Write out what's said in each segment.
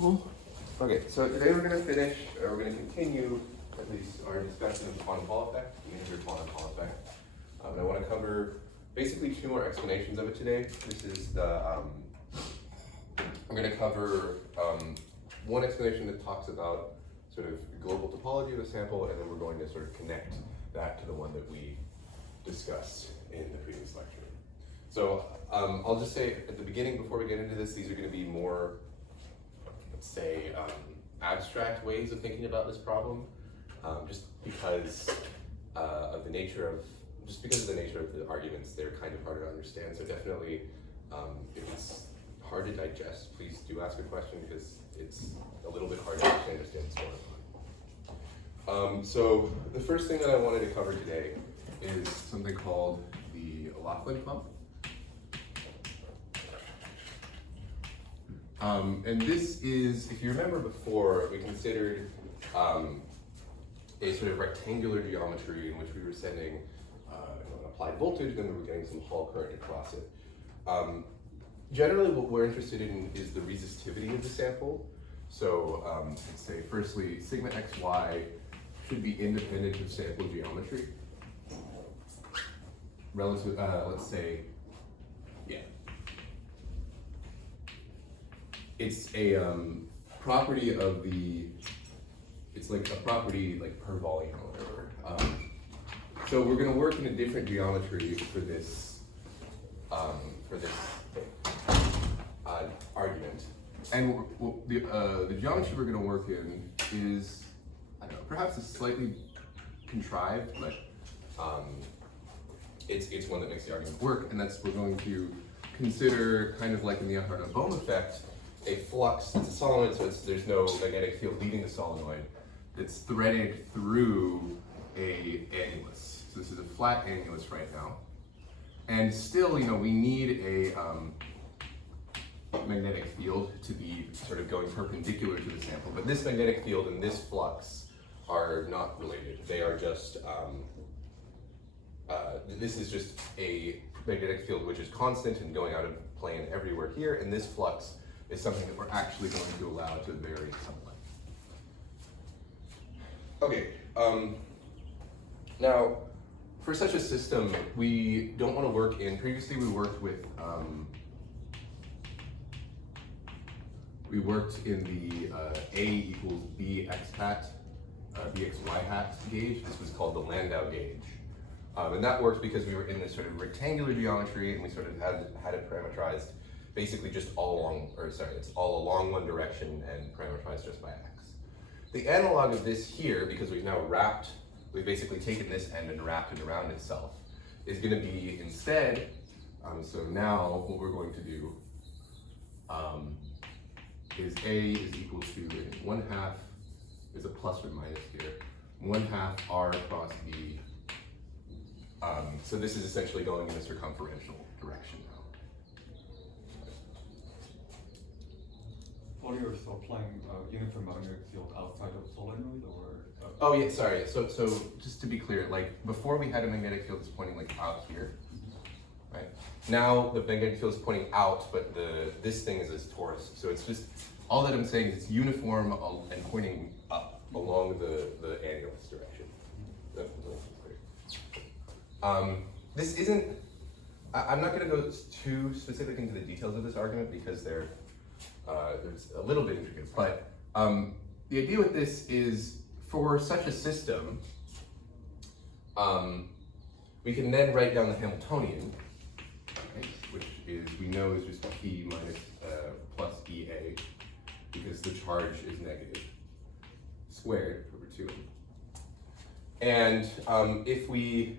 Okay, so today we're going to continue at least our discussion of the quantum Hall effect, the integer quantum Hall effect. I want to cover basically two more explanations of it today. This is I'm going to cover one explanation that talks about sort of global topology of the sample, and then we're going to sort of connect that to the one that we discussed in the previous lecture. So I'll just say at the beginning, before we get into this, these are going to be more, let's say, abstract ways of thinking about this problem, just because of the nature of the arguments. They're kind of harder to understand. So definitely, if it's hard to digest, please do ask a question, because it's a little bit hard to actually understand what's going on. So the first thing that I wanted to cover today is something called the Laughlin pump. And this is, if you remember before, we considered a sort of rectangular geometry in which we were sending an applied voltage, then we were getting some Hall current across it. Generally, what we're interested in is the resistivity of the sample. So let's say, firstly, sigma xy should be independent of sample geometry. Relative, let's say, it's a property of the, it's like a property like per volume or whatever. So we're going to work in a different geometry for this argument. And the geometry we're going to work in is, I don't know, perhaps a slightly contrived, but it's one that makes the argument work, and that's, we're going to consider, kind of like in the Bohm effect, a flux. It's a solenoid, so there's no magnetic field leaving the solenoid. It's threaded through a annulus. So this is a flat annulus right now. And still, we need a magnetic field to be sort of going perpendicular to the sample. But this magnetic field and this flux are not related. They are just, this is just a magnetic field which is constant and going out of plane everywhere here, and this flux is something that we're actually going to allow to vary somewhat. Okay, now for such a system, we don't want to work in, previously we worked with, in the A equals Bx hat, Bxy hat gauge. This was called the Landau gauge. And that worked because we were in this sort of rectangular geometry, and we sort of had it parameterized basically just all along, it's all along one direction and parameterized just by x. The analog of this here, because we've basically taken this end and wrapped it around itself, is going to be instead, so now what we're going to do is A is equal to 1/2, there's a plus or minus here, 1/2 r across B. So this is essentially going in a circumferential direction now. Are you still applying uniform magnetic field outside of solenoid, or? Oh yeah, sorry. So just to be clear, like before we had a magnetic field that's pointing like out here, right? Now the magnetic field is pointing out, but this thing is this torus. So it's just, all that I'm saying is it's uniform and pointing up along the annulus direction. This isn't, I'm not going to go too specific into the details of this argument because there's a little bit intricate, but the idea with this is, for such a system, we can then write down the Hamiltonian, right, which is, we know is just P minus plus EA, because the charge is negative, squared over 2. And if we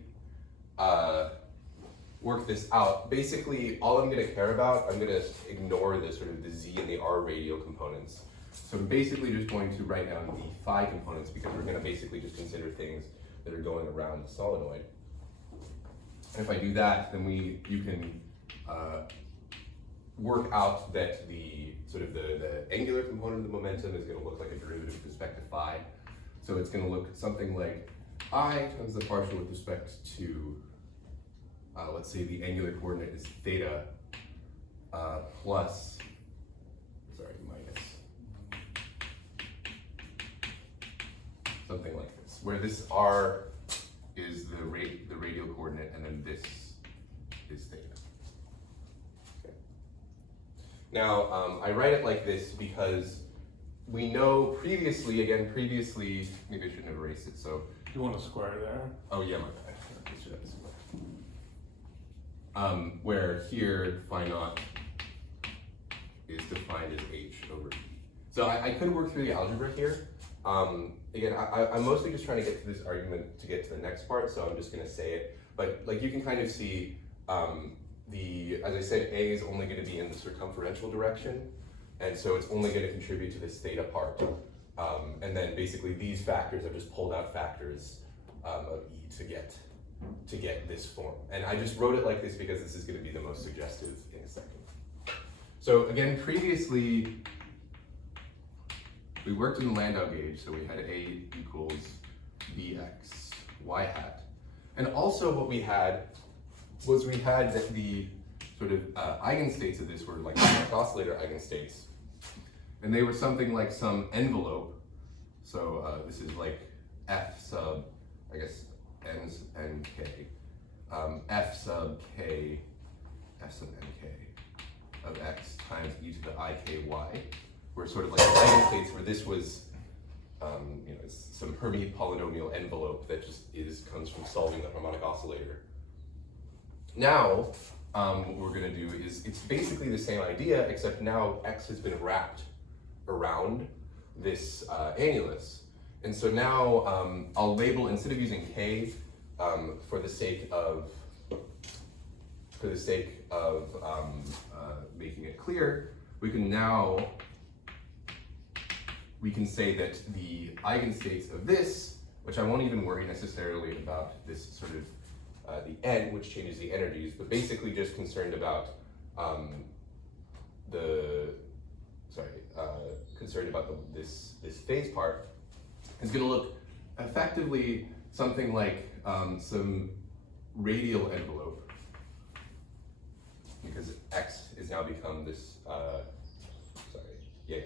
work this out, basically all I'm going to care about, I'm going to ignore the sort of the z and the r radial components. So I'm basically just going to write down the phi components, because we're going to basically just consider things that are going around the solenoid. And if I do that, then you can work out that the sort of the angular component of the momentum is going to look like a derivative with respect to phi. So it's going to look something like I times the partial with respect to, let's say the angular coordinate is theta plus, minus something like this, where this r is the radial coordinate, and then this is theta. Okay. Now, I write it like this because we know previously, maybe I shouldn't have erased it, so. You want a square there? Oh yeah, my bad. I should have this one. Where here, phi naught is defined as h over e. So I could work through the algebra here. Again, I'm mostly just trying to get to this argument to get to the next part, so I'm just going to say it. But like you can kind of see, as I said, A is only going to be in the circumferential direction, and so it's only going to contribute to this theta part. And then basically these factors are just pulled out factors of E to get this form. And I just wrote it like this because this is going to be the most suggestive in a second. So again, previously, we worked in the Landau gauge, so we had A equals bx y hat. And also what we had was that the sort of eigenstates of this were like harmonic oscillator eigenstates. And they were something like some envelope. So this is like f sub, I guess, n k, f sub k, f sub nk of x times e to the I k y. Were sort of like eigenstates where this was, it's some Hermite polynomial envelope that just comes from solving the harmonic oscillator. Now, what we're going to do is it's basically the same idea, except now x has been wrapped around this annulus, and so now I'll label, instead of using k for the sake of making it clear, we can say that the eigenstates of this, which I won't even worry necessarily about this sort of the n, which changes the energies, but basically just concerned about this phase part, is going to look effectively something like some radial envelope, because x has now become this.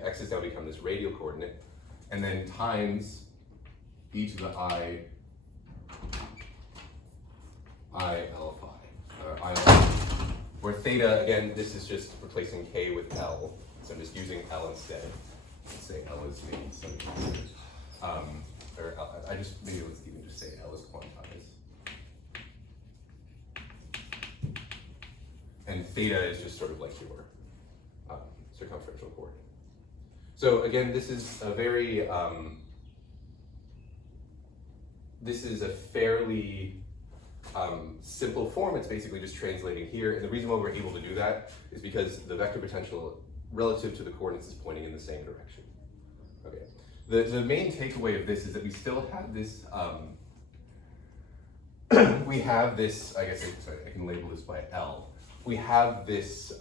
X has now become this radial coordinate, and then times e to the I L phi, or I L, where theta, again, this is just replacing k with L, so I'm just using L instead. Let's say L is maybe something, or let's even just say L is quantized. And theta is just sort of like your circumferential coordinate. So again, this is a very, fairly simple form. It's basically just translating here. And the reason why we're able to do that is because the vector potential relative to the coordinates is pointing in the same direction. Okay. The main takeaway of this is that we still have this, we have this, I can label this by L. We have this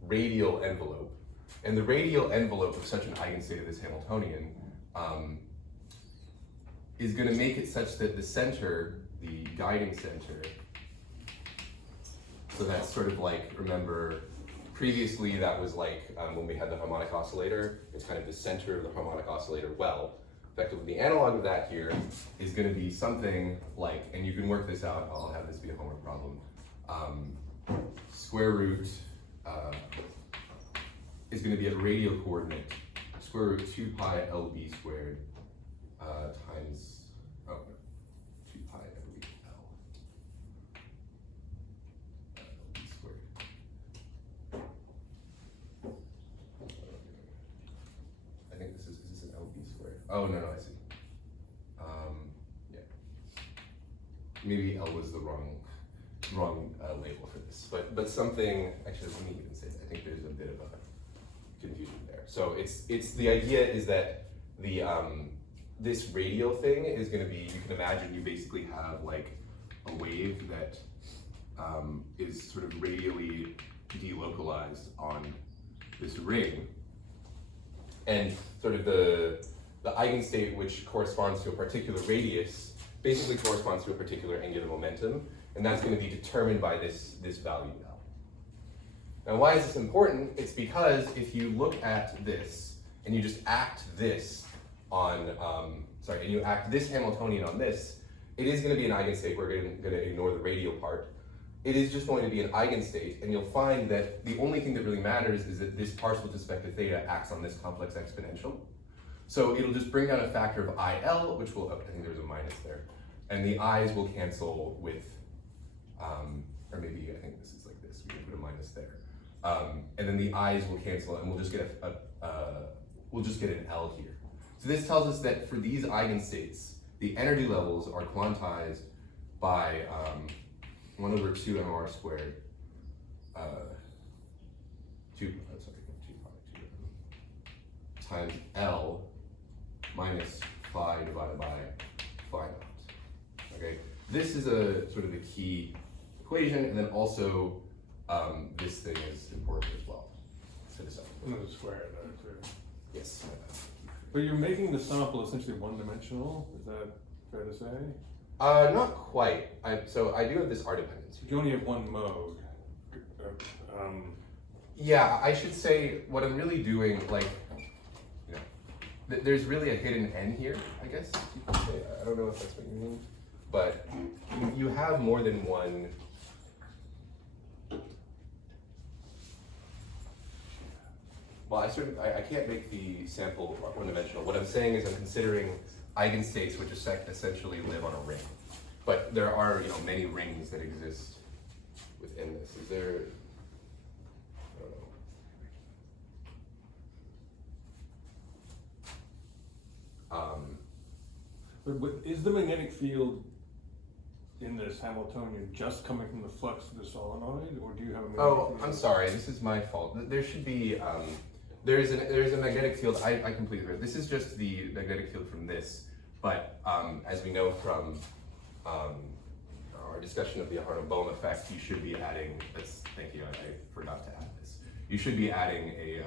radial envelope. And the radial envelope of such an eigenstate of this Hamiltonian is going to make it such that the center, the guiding center, so that's sort of like, remember, previously that was like when we had the harmonic oscillator, it's kind of the center of the harmonic oscillator. Well, effectively the analog of that here is going to be something like, and you can work this out, I'll have this be a homework problem, square root, is going to be at radial coordinate, square root 2 pi LB squared times, 2 pi LB LB squared. I think is this an LB squared? Oh, no, I see. Yeah. Maybe L was the wrong label for this, but something, actually, let me even say that. I think there's a bit of a confusion there. So it's the idea is that the this radial thing is going to be, you can imagine you basically have like a wave that is sort of radially delocalized on this ring, and sort of the eigenstate which corresponds to a particular radius basically corresponds to a particular angular momentum, and that's going to be determined by this value L. Now, why is this important? It's because if you look at this and you just act this on, and you act this Hamiltonian on this, it is going to be an eigenstate. We're going to ignore the radial part. It is just going to be an eigenstate, and you'll find that the only thing that really matters is that this partial with respect to theta acts on this complex exponential. So it'll just bring down a factor of IL, which will, I think there's a minus there, and the i's will cancel with, or maybe I think this is like this, we can put a minus there. And then the i's will cancel, and we'll just get an L here. So this tells us that for these eigenstates, the energy levels are quantized by 1 over 2 mr squared, 2 times L minus phi divided by phi naught. Okay, this is a sort of the key equation, and then also this thing is important as well. So this And there's a square there too. yes. But you're making the sample essentially one-dimensional. Is that fair to say? Not quite. So I do have this R dependency. You only have one mode. Yeah, I should say what I'm really doing, like, you know, there's really a hidden N here, I guess you could say. I don't know if that's what you mean, but you have more than one. Well, I can't make the sample one-dimensional. What I'm saying is I'm considering eigenstates which essentially live on a ring. But there are, many rings that exist within this. Is there, I don't know. But is the magnetic field in this Hamiltonian just coming from the flux of the solenoid, or do you have a magnetic field? I'm sorry, this is my fault. There should be, there's a magnetic field, I completely agree. This is just the magnetic field from this, but as we know from our discussion of the Aharno-Bohm effect, you should be adding, thank you, I forgot to add this. You should be adding a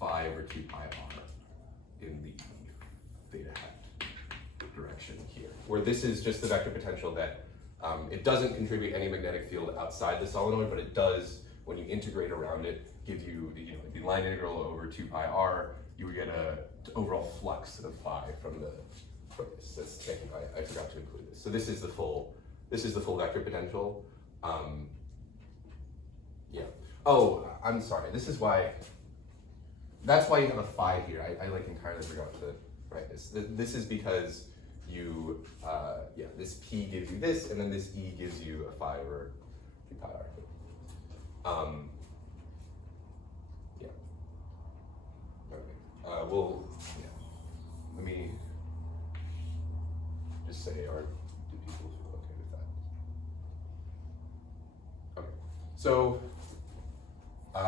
phi over 2 pi r in the theta hat direction here, where this is just the vector potential that it doesn't contribute any magnetic field outside the solenoid, but it does, when you integrate around it, give you the line integral over 2 pi r, you would get a overall flux of phi from this. I forgot to include this. So this is the full vector potential. Yeah. Oh, I'm sorry. This is why. That's why you have a phi here. I entirely forgot to write this. This is because you, this p gives you this, and then this e gives you a phi over 2 pi r. Yeah. Okay. Let me just say, do people feel okay with that? Okay. So, I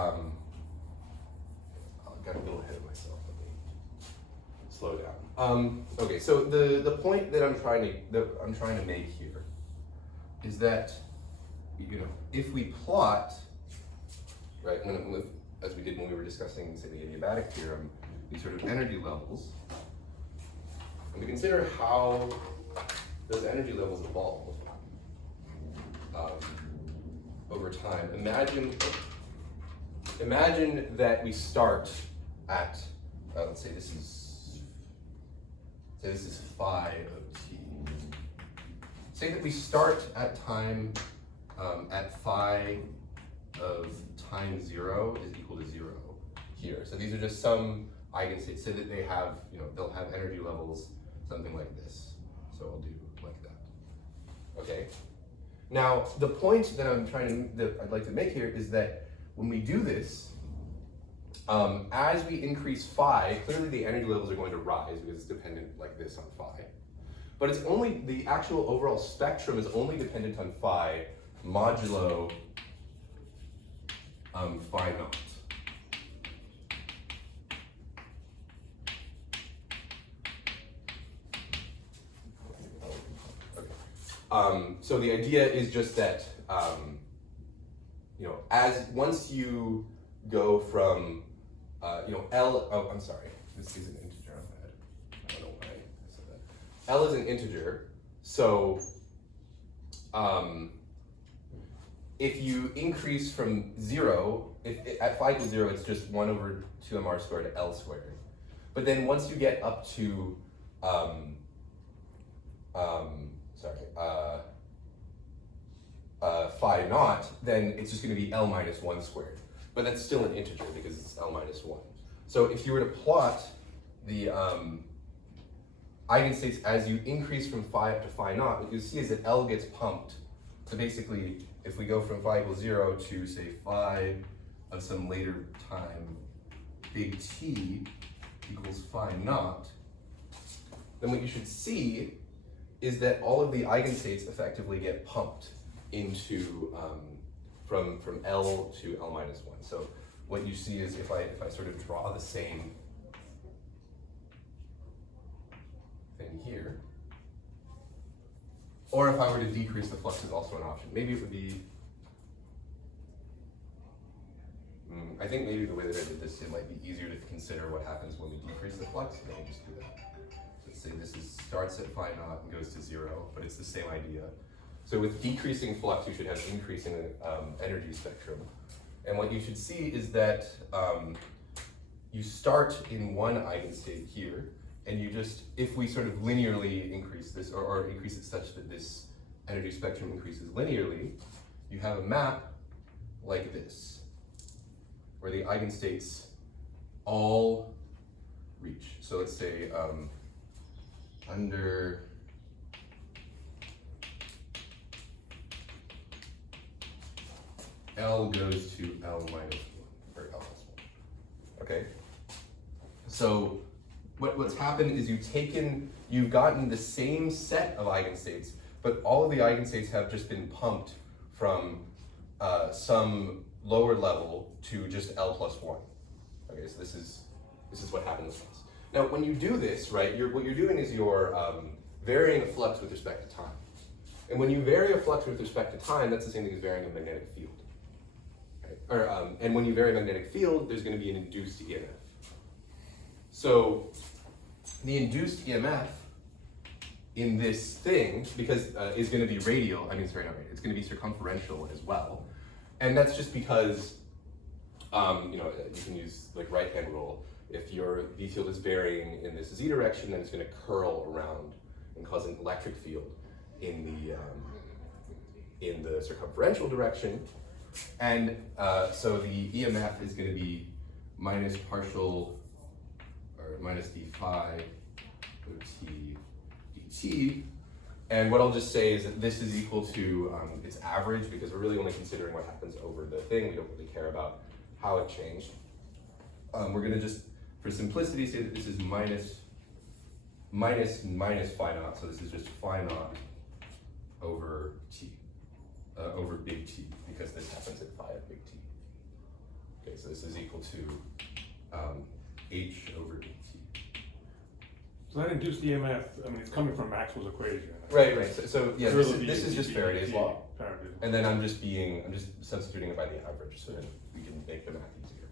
got a little ahead of myself. Let me slow down. Okay. So the point that I'm trying to make here is that, if we plot, right, as we did when we were discussing, say, the adiabatic theorem, these sort of energy levels, and we consider how those energy levels evolve over time. Imagine that we start at, let's say this is phi of t. Say that we start at time at phi of time 0 is equal to 0 here. So these are just some eigenstates. Say that they have, they'll have energy levels something like this. So I'll do like that. Okay. Now the point that I'd like to make here is that when we do this, as we increase phi, clearly the energy levels are going to rise because it's dependent like this on phi. But it's only, the actual overall spectrum is only dependent on phi modulo phi naught. So the idea is just that, once you go from, L, I'm sorry, this is an integer, I don't know why I said that. L is an integer, so if you increase from 0, at phi equals 0, it's just 1 over 2 mr squared L squared. But then once you get up to phi naught, then it's just going to be L minus 1 squared. But that's still an integer because it's L minus 1. So if you were to plot the eigenstates as you increase from phi up to phi naught, what you see is that L gets pumped. So basically, if we go from phi equals 0 to, say, phi of some later time, big T equals phi naught, then what you should see is that all of the eigenstates effectively get pumped into from L to L minus 1. So what you see is if I sort of draw the same thing here, or if I were to decrease the flux is also an option. Maybe it would be, I think maybe the way that I did this, it might be easier to consider what happens when we decrease the flux. Let me just do that. Let's say this starts at phi naught and goes to 0, but it's the same idea. So with decreasing flux, you should have increasing energy spectrum. And what you should see is that you start in one eigenstate here, and you just, if we sort of linearly increase this, or increase it such that this energy spectrum increases linearly, you have a map like this, where the eigenstates all reach. So let's say under L goes to L minus 1, or L plus 1. Okay? So what's happened is you've gotten the same set of eigenstates, but all of the eigenstates have just been pumped from some lower level to just L plus 1. Okay, so this is what happens. Now, when you do this, right, what you're doing is you're varying a flux with respect to time. And when you vary a flux with respect to time, that's the same thing as varying a magnetic field. Right? And when you vary a magnetic field, there's going to be an induced EMF. So the induced EMF in this thing, because is going to be radial, it's going to be circumferential as well. And that's just because, you can use like right-hand rule. If your B field is varying in this z direction, then it's going to curl around and cause an electric field in the circumferential direction. And so the EMF is going to be minus d phi t dt. And what I'll just say is that this is equal to its average, because we're really only considering what happens over the thing. We don't really care about how it changed. We're going to just, for simplicity, say that this is minus phi naught. So this is just phi naught over t, over big T, because this happens at phi of big T. Okay, so this is equal to h over big T. So that induced EMF, it's coming from Maxwell's equation. Right. So yeah, this is just Faraday's law. Faraday's. And then I'm just substituting it by the average so that we can make the math easier.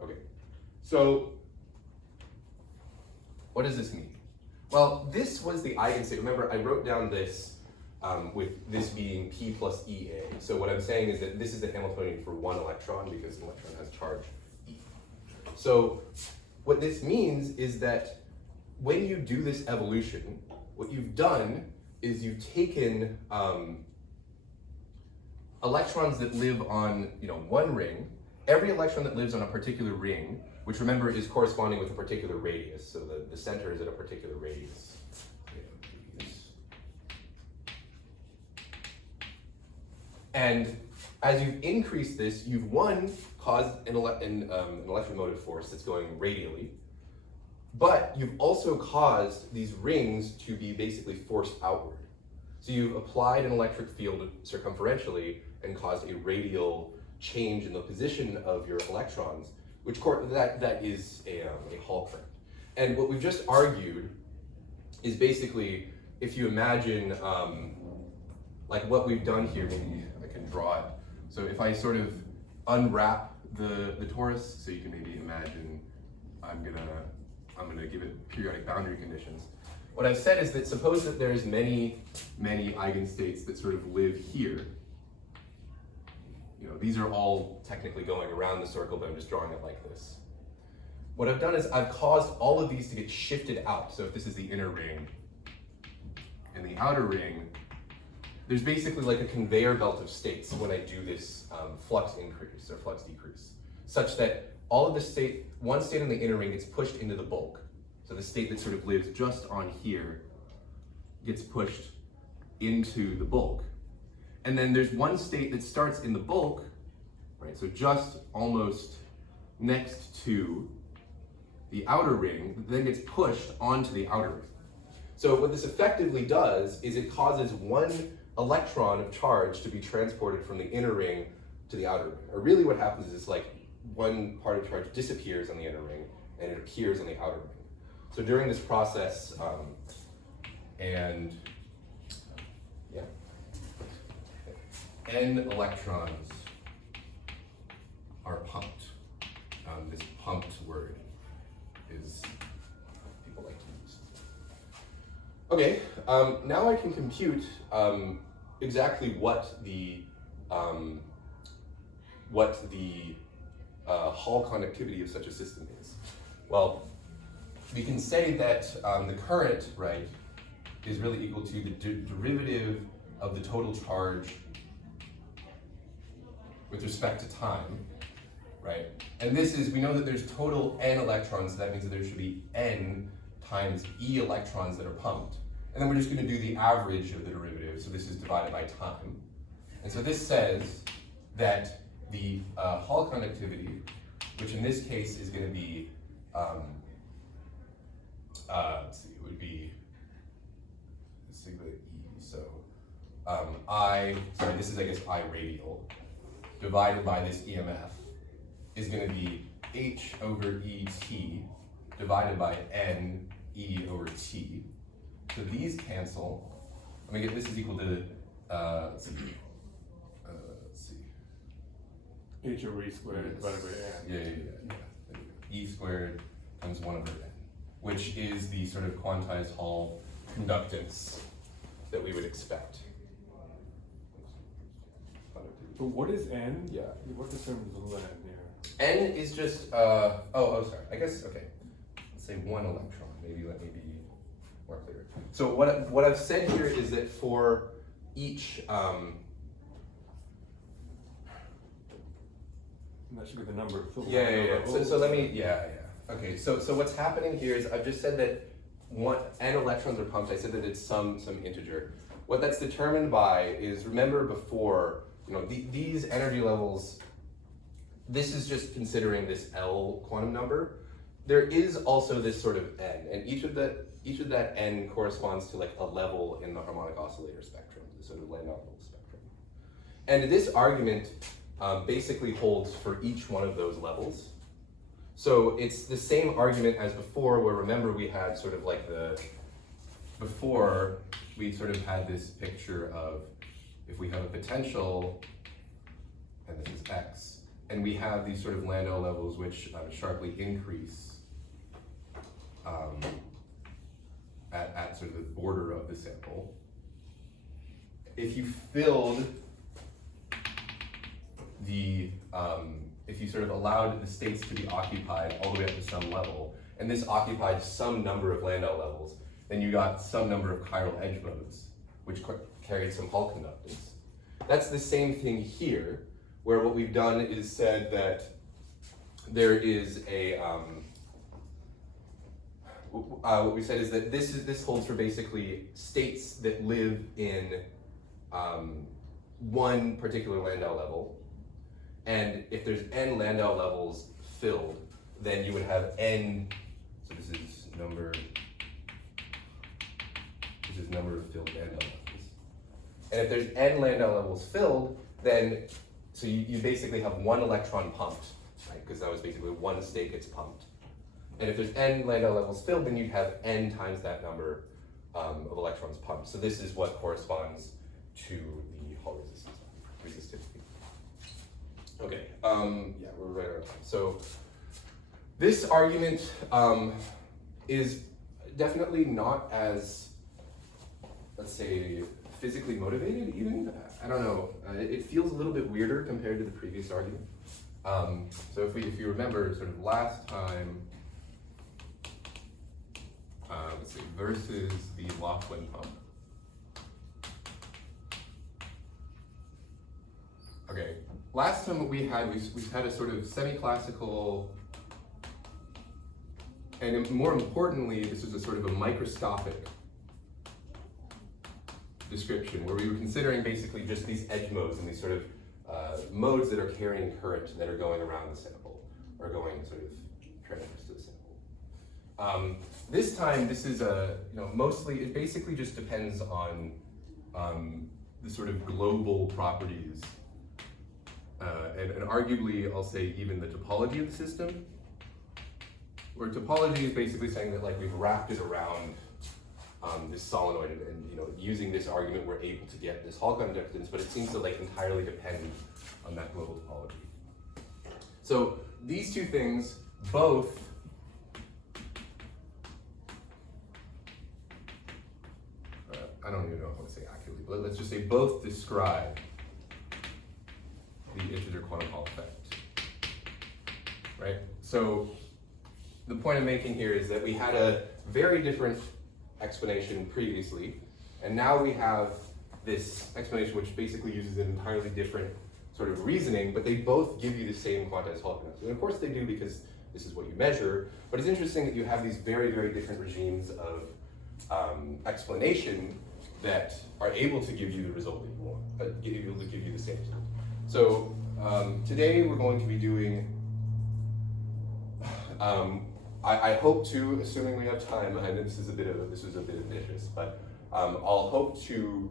Okay, so what does this mean? Well, this was the eigenstate. Remember, I wrote down this with this being P plus EA. So what I'm saying is that this is the Hamiltonian for one electron, because an electron has charge E. So what this means is that when you do this evolution, what you've done is you've taken electrons that live on one ring. Every electron that lives on a particular ring, which remember is corresponding with a particular radius, so the center is at a particular radius. And as you've increased this, you've caused an electromotive force that's going radially, but you've also caused these rings to be basically forced outward. So you've applied an electric field circumferentially and caused a radial change in the position of your electrons, which that is a Hall current. And what we've just argued is basically, if you imagine like what we've done here, maybe I can draw it. So if I sort of unwrap the torus, so you can maybe imagine I'm gonna give it periodic boundary conditions. What I've said is that suppose that there's many eigenstates that sort of live here. These are all technically going around the circle, but I'm just drawing it like this. what I've done is I've caused all of these to get shifted out. So if this is the inner ring and the outer ring, there's basically like a conveyor belt of states when I do this flux increase or flux decrease, such that all of the one state in the inner ring gets pushed into the bulk. So the state that sort of lives just on here gets pushed into the bulk. And then there's one state that starts in the bulk, right? So just almost next to the outer ring, that then gets pushed onto the outer ring. So what this effectively does is it causes one electron of charge to be transported from the inner ring to the outer ring. Or really what happens is it's like one part of charge disappears on the inner ring and it appears on the outer ring. So during this process, N electrons are pumped. This pumped word is people like to use. Okay, now I can compute exactly what the Hall conductivity of such a system is. Well, we can say that the current, right, is really equal to the derivative of the total charge with respect to time, right? And this is, we know that there's total n electrons, so that means that there should be n times e electrons that are pumped. And then we're just going to do the average of the derivative, so this is divided by time. And so this says that the Hall conductivity, which in this case is going to be, let's see, it would be sigma e, so sorry, this is I guess I radial, divided by this EMF, is going to be h over et divided by n e over t. So these cancel. Let me get, this is equal to, let's see. H over E squared divided by N. Yeah. E squared times 1 over N, which is the sort of quantized Hall conductance that we would expect. But what is N? Yeah. What determines the N here? N is just, sorry. I guess, okay. Let's say 1 electron. Maybe let me be more clear. So what I've said here is that for each, And that should be the number of filters. yeah. So let me, Okay, so what's happening here is I've just said that n electrons are pumped. I said that it's some integer. What that's determined by is, remember before, these energy levels, this is just considering this L quantum number. There is also this sort of N, and each of that N corresponds to like a level in the harmonic oscillator spectrum, the sort of Landau level spectrum. And this argument basically holds for each one of those levels. So it's the same argument as before, where remember we had sort of like before we sort of had this picture of if we have a potential, and this is X, and we have these sort of Landau levels which sharply increase at sort of the border of the sample. If you filled if you sort of allowed the states to be occupied all the way up to some level, and this occupied some number of Landau levels, then you got some number of chiral edge modes, which carried some Hall conductance. That's the same thing here, where what we've done is said that there is a, what we said is that this holds for basically states that live in one particular Landau level. And if there's n Landau levels filled, then you would have n, so this is number of filled Landau levels. And if there's n Landau levels filled, then, so you basically have 1 electron pumped, right? Because that was basically one state gets pumped. And if there's n Landau levels filled, then you'd have n times that number of electrons pumped. So this is what corresponds to the Hall resistivity. Okay, we're right on time. So this argument is definitely not as, let's say, physically motivated even. I don't know, it feels a little bit weirder compared to the previous argument. So if you remember sort of last time, versus the Laughlin pump. Okay, last time what we had, we've had a sort of semi-classical, and more importantly, this is a sort of a microscopic description where we were considering basically just these edge modes and these sort of modes that are carrying current that are going around the sample, or going sort of transverse to the sample. This time, this is mostly, it basically just depends on the sort of global properties, and arguably, I'll say even the topology of the system, where topology is basically saying that like we've wrapped it around this solenoid, and using this argument we're able to get this Hall conductance, but it seems to like entirely depend on that global topology. So these two things both I don't even know if I want to say accurately, but let's just say both describe the integer quantum Hall effect, right? So the point I'm making here is that we had a very different explanation previously, and now we have this explanation which basically uses an entirely different sort of reasoning, but they both give you the same quantized Hall conductance. And of course they do, because this is what you measure, but it's interesting that you have these very, very different regimes of explanation that are able to give you the result that you want, able to give you the same result. So today we're going to be doing, I hope to, assuming we have time, I know this was a bit ambitious, but I'll hope to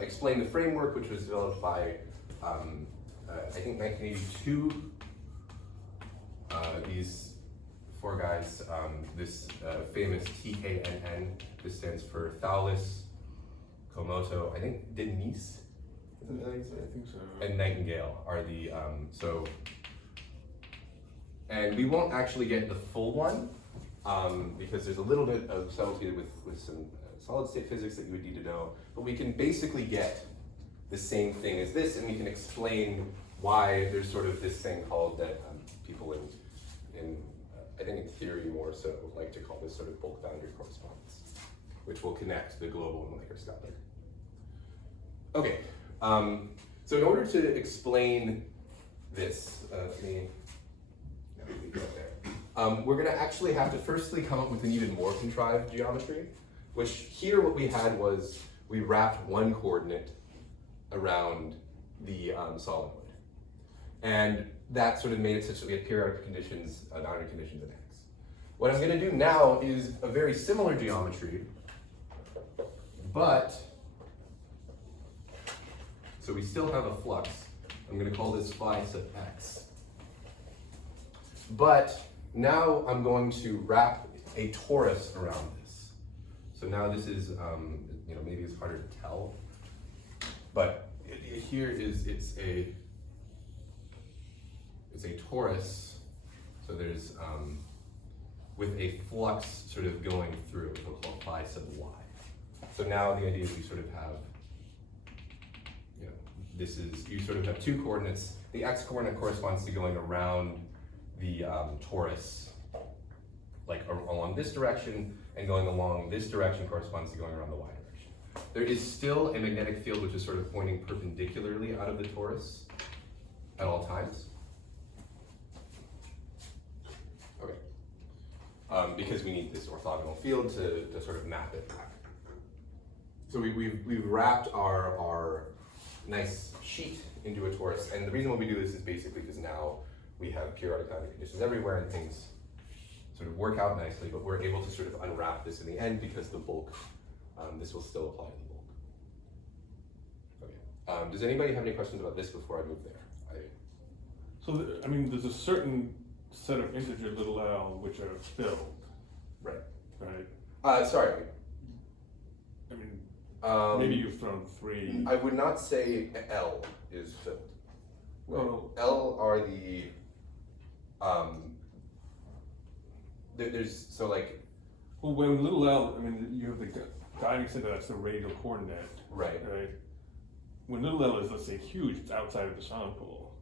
explain the framework which was developed by, I think 1982, these four guys, this famous TKNN, this stands for Thales, Komoto, I think Denise, I think so. and Nightingale are the, and we won't actually get the full one, because there's a little bit of subtlety with some solid state physics that you would need to know, but we can basically get the same thing as this, and we can explain why there's sort of this thing called that people in I think in theory more so like to call this sort of bulk boundary correspondence, which will connect the global and the microscopic. Okay, so in order to explain this, we're gonna actually have to firstly come up with an even more contrived geometry, which here what we had was we wrapped one coordinate around the solenoid. And that sort of made it such that we had periodic conditions, boundary conditions in X. What I'm gonna do now is a very similar geometry, but, so we still have a flux. I'm gonna call this phi sub X. But now I'm going to wrap a torus around this. So now this is, maybe it's harder to tell, but here is, it's a torus, so there's, with a flux sort of going through, we'll call phi sub y. So now the idea is we sort of have, you sort of have two coordinates. The x coordinate corresponds to going around the torus, like along this direction, and going along this direction corresponds to going around the y direction. There is still a magnetic field which is sort of pointing perpendicularly out of the torus at all times. Okay, because we need this orthogonal field to sort of map it back. So we've wrapped our nice sheet into a torus, and the reason why we do this is basically because now we have periodic boundary conditions everywhere and things sort of work out nicely, but we're able to sort of unwrap this in the end because the bulk, this will still apply to the bulk. Okay, does anybody have any questions about this before I move there? So, there's a certain set of integer little l which are filled. Right. Right? Sorry. Maybe you've thrown 3. I would not say L is filled. Well, L are the, there's, so like. Well, when little l, you have the guiding center, that's the radial coordinate. Right. Right? When little l is, let's say, huge, it's outside of the sound pole.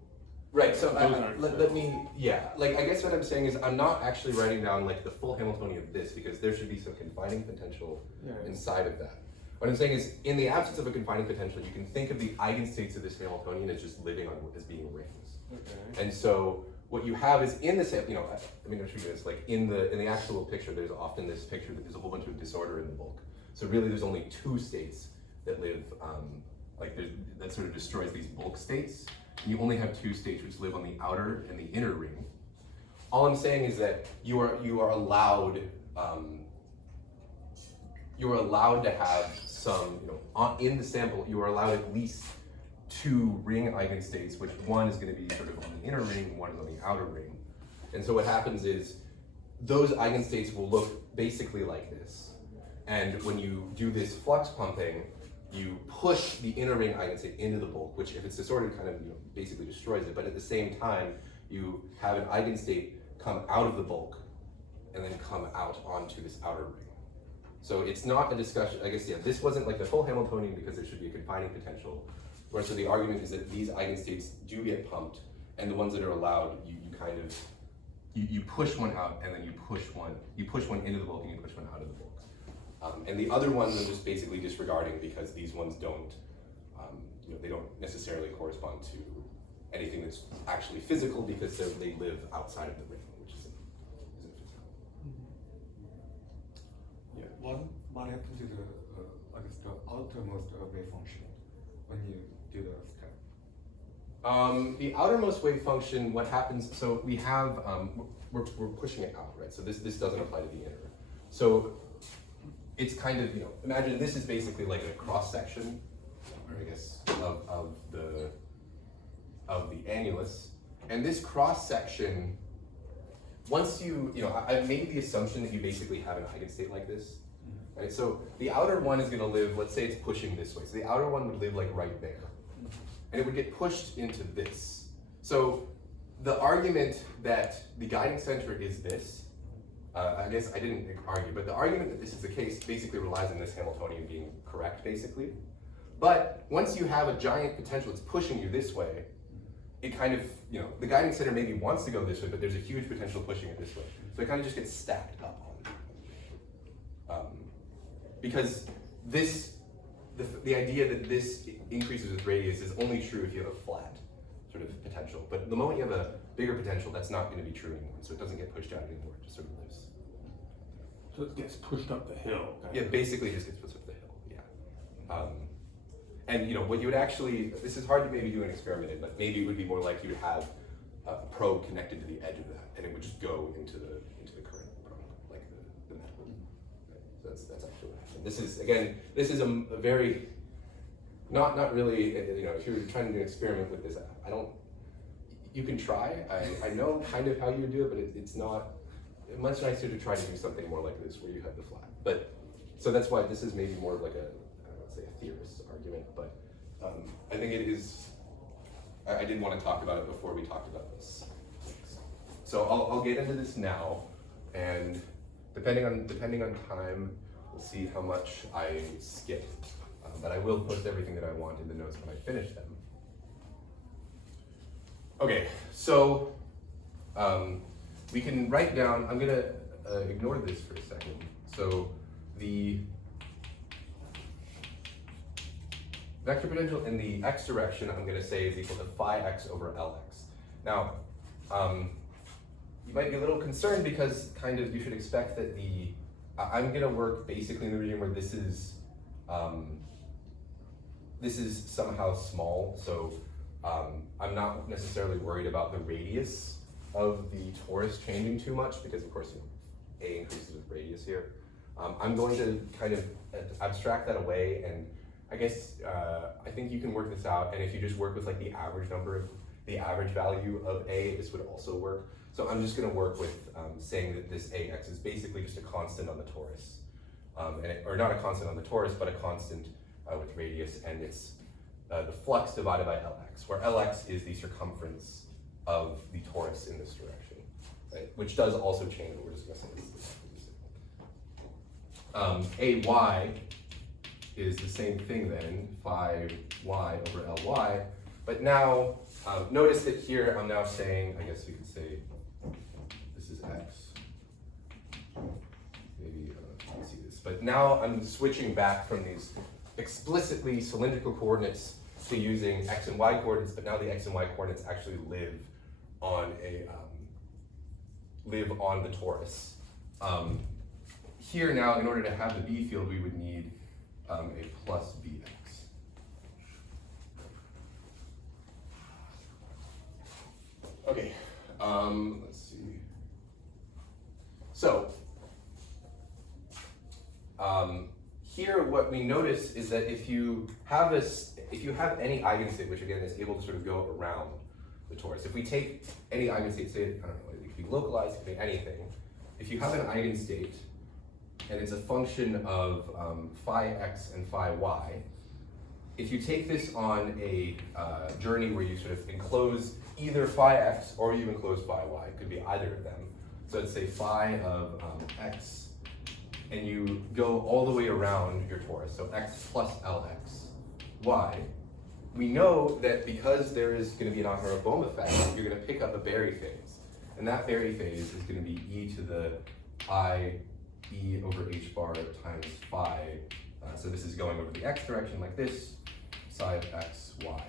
Right, so Those aren't let me, yeah, like I guess what I'm saying is I'm not actually writing down like the full Hamiltonian of this because there should be some confining potential Yeah. inside of that. What I'm saying is in the absence of a confining potential, you can think of the eigenstates of this Hamiltonian as just living on as being rings. Okay. And so what you have is in this, you know, I mean, I'm sure you guys, like in the actual picture, there's often this picture that there's a whole bunch of disorder in the bulk. So really there's only two states that live, that sort of destroys these bulk states. You only have two states which live on the outer and the inner ring. All I'm saying is that you are allowed to have some, you know, in the sample you are allowed at least two ring eigenstates, which one is going to be sort of on the inner ring and one is on the outer ring. And so what happens is those eigenstates will look basically like this. And when you do this flux pumping, you push the inner ring eigenstate into the bulk, which if it's disordered kind of, you know, basically destroys it, but at the same time you have an eigenstate come out of the bulk and then come out onto this outer ring. So it's not a discussion, I guess, yeah, this wasn't like the full Hamiltonian because there should be a confining potential, where so the argument is that these eigenstates do get pumped, and the ones that are allowed, you push one out and then you push one into the bulk and you push one out of the bulk. And the other ones I'm just basically disregarding because these ones don't, you know, they don't necessarily correspond to anything that's actually physical because they live outside of the ring, which isn't physical. Yeah. What happened to the I guess the outermost wave function when you do the step? The outermost wave function, what happens, so we have, we're pushing it out, right? So this doesn't apply to the inner. So it's kind of, you know, imagine this is basically like a cross section, or I guess, of the annulus. And this cross section, once you know, I've made the assumption that you basically have an eigenstate like this. Right? So the outer one is going to live, let's say it's pushing this way. So the outer one would live like right there. And it would get pushed into this. So the argument that the guiding center is this, I guess I didn't argue, but the argument that this is the case basically relies on this Hamiltonian being correct, basically. But once you have a giant potential that's pushing you this way, it kind of, you know, the guiding center maybe wants to go this way, but there's a huge potential pushing it this way. So it kind of just gets stacked up on it. Because this, the idea that this increases with radius is only true if you have a flat sort of potential. But the moment you have a bigger potential, that's not going to be true anymore. So it doesn't get pushed out anymore, it just sort of lives. So it gets pushed up the hill. Yeah, basically it just gets pushed up the hill, yeah. And you know, what you would actually, this is hard to maybe do an experiment in, but maybe it would be more like you would have a probe connected to the edge of that, and it would just go into the current probe, like the metal. Right? So that's actually what happened. This is, again, this is a very, not really, you know, if you're trying to do an experiment with this, you can try. I know kind of how you would do it, but it's not much nicer to try to do something more like this where you have the flat. But, so that's why this is maybe more of like I don't want to say a theorist's argument, but I think it is, I did want to talk about it before we talked about this. So I'll get into this now, and depending on time, we'll see how much I skip. But I will post everything that I want in the notes when I finish them. Okay, so we can write down, I'm gonna ignore this for a second. So the vector potential in the x direction, I'm gonna say is equal to phi x over Lx. Now, you might be a little concerned because kind of you should expect that I'm gonna work basically in the region where this is somehow small. So I'm not necessarily worried about the radius of the torus changing too much because of course, you know, A increases with radius here. I'm going to kind of abstract that away, and I guess I think you can work this out, and if you just work with like the average value of A, this would also work. So I'm just going to work with saying that this AX is basically just a constant on the torus, or not a constant on the torus, but a constant with radius, and it's the flux divided by Lx, where Lx is the circumference of the torus in this direction, right? Which does also change what we're discussing. Ay is the same thing then, phi y over Ly, but now Notice that here I'm now saying, I guess you could say, this is x. Maybe you can see this. But now I'm switching back from these explicitly cylindrical coordinates to using x and y coordinates, but now the x and y coordinates actually live on the torus. Here now, in order to have the B field, we would need a plus Bx. Okay, let's see. So, here what we notice is that if you have any eigenstate, which again is able to sort of go around the torus, if we take any eigenstate, say, I don't know, it could be localized, it could be anything. If you have an eigenstate, and it's a function of phi x and phi y, if you take this on a journey where you sort of enclose either phi x or you enclose phi y, it could be either of them. So let's say phi of x, and you go all the way around your torus, so x plus lx, y, we know that because there is going to be an Aharon-Bohm effect, you're going to pick up a Berry phase. And that Berry phase is going to be e to the I e over h bar times phi. So this is going over the x direction like this, psi of x, y.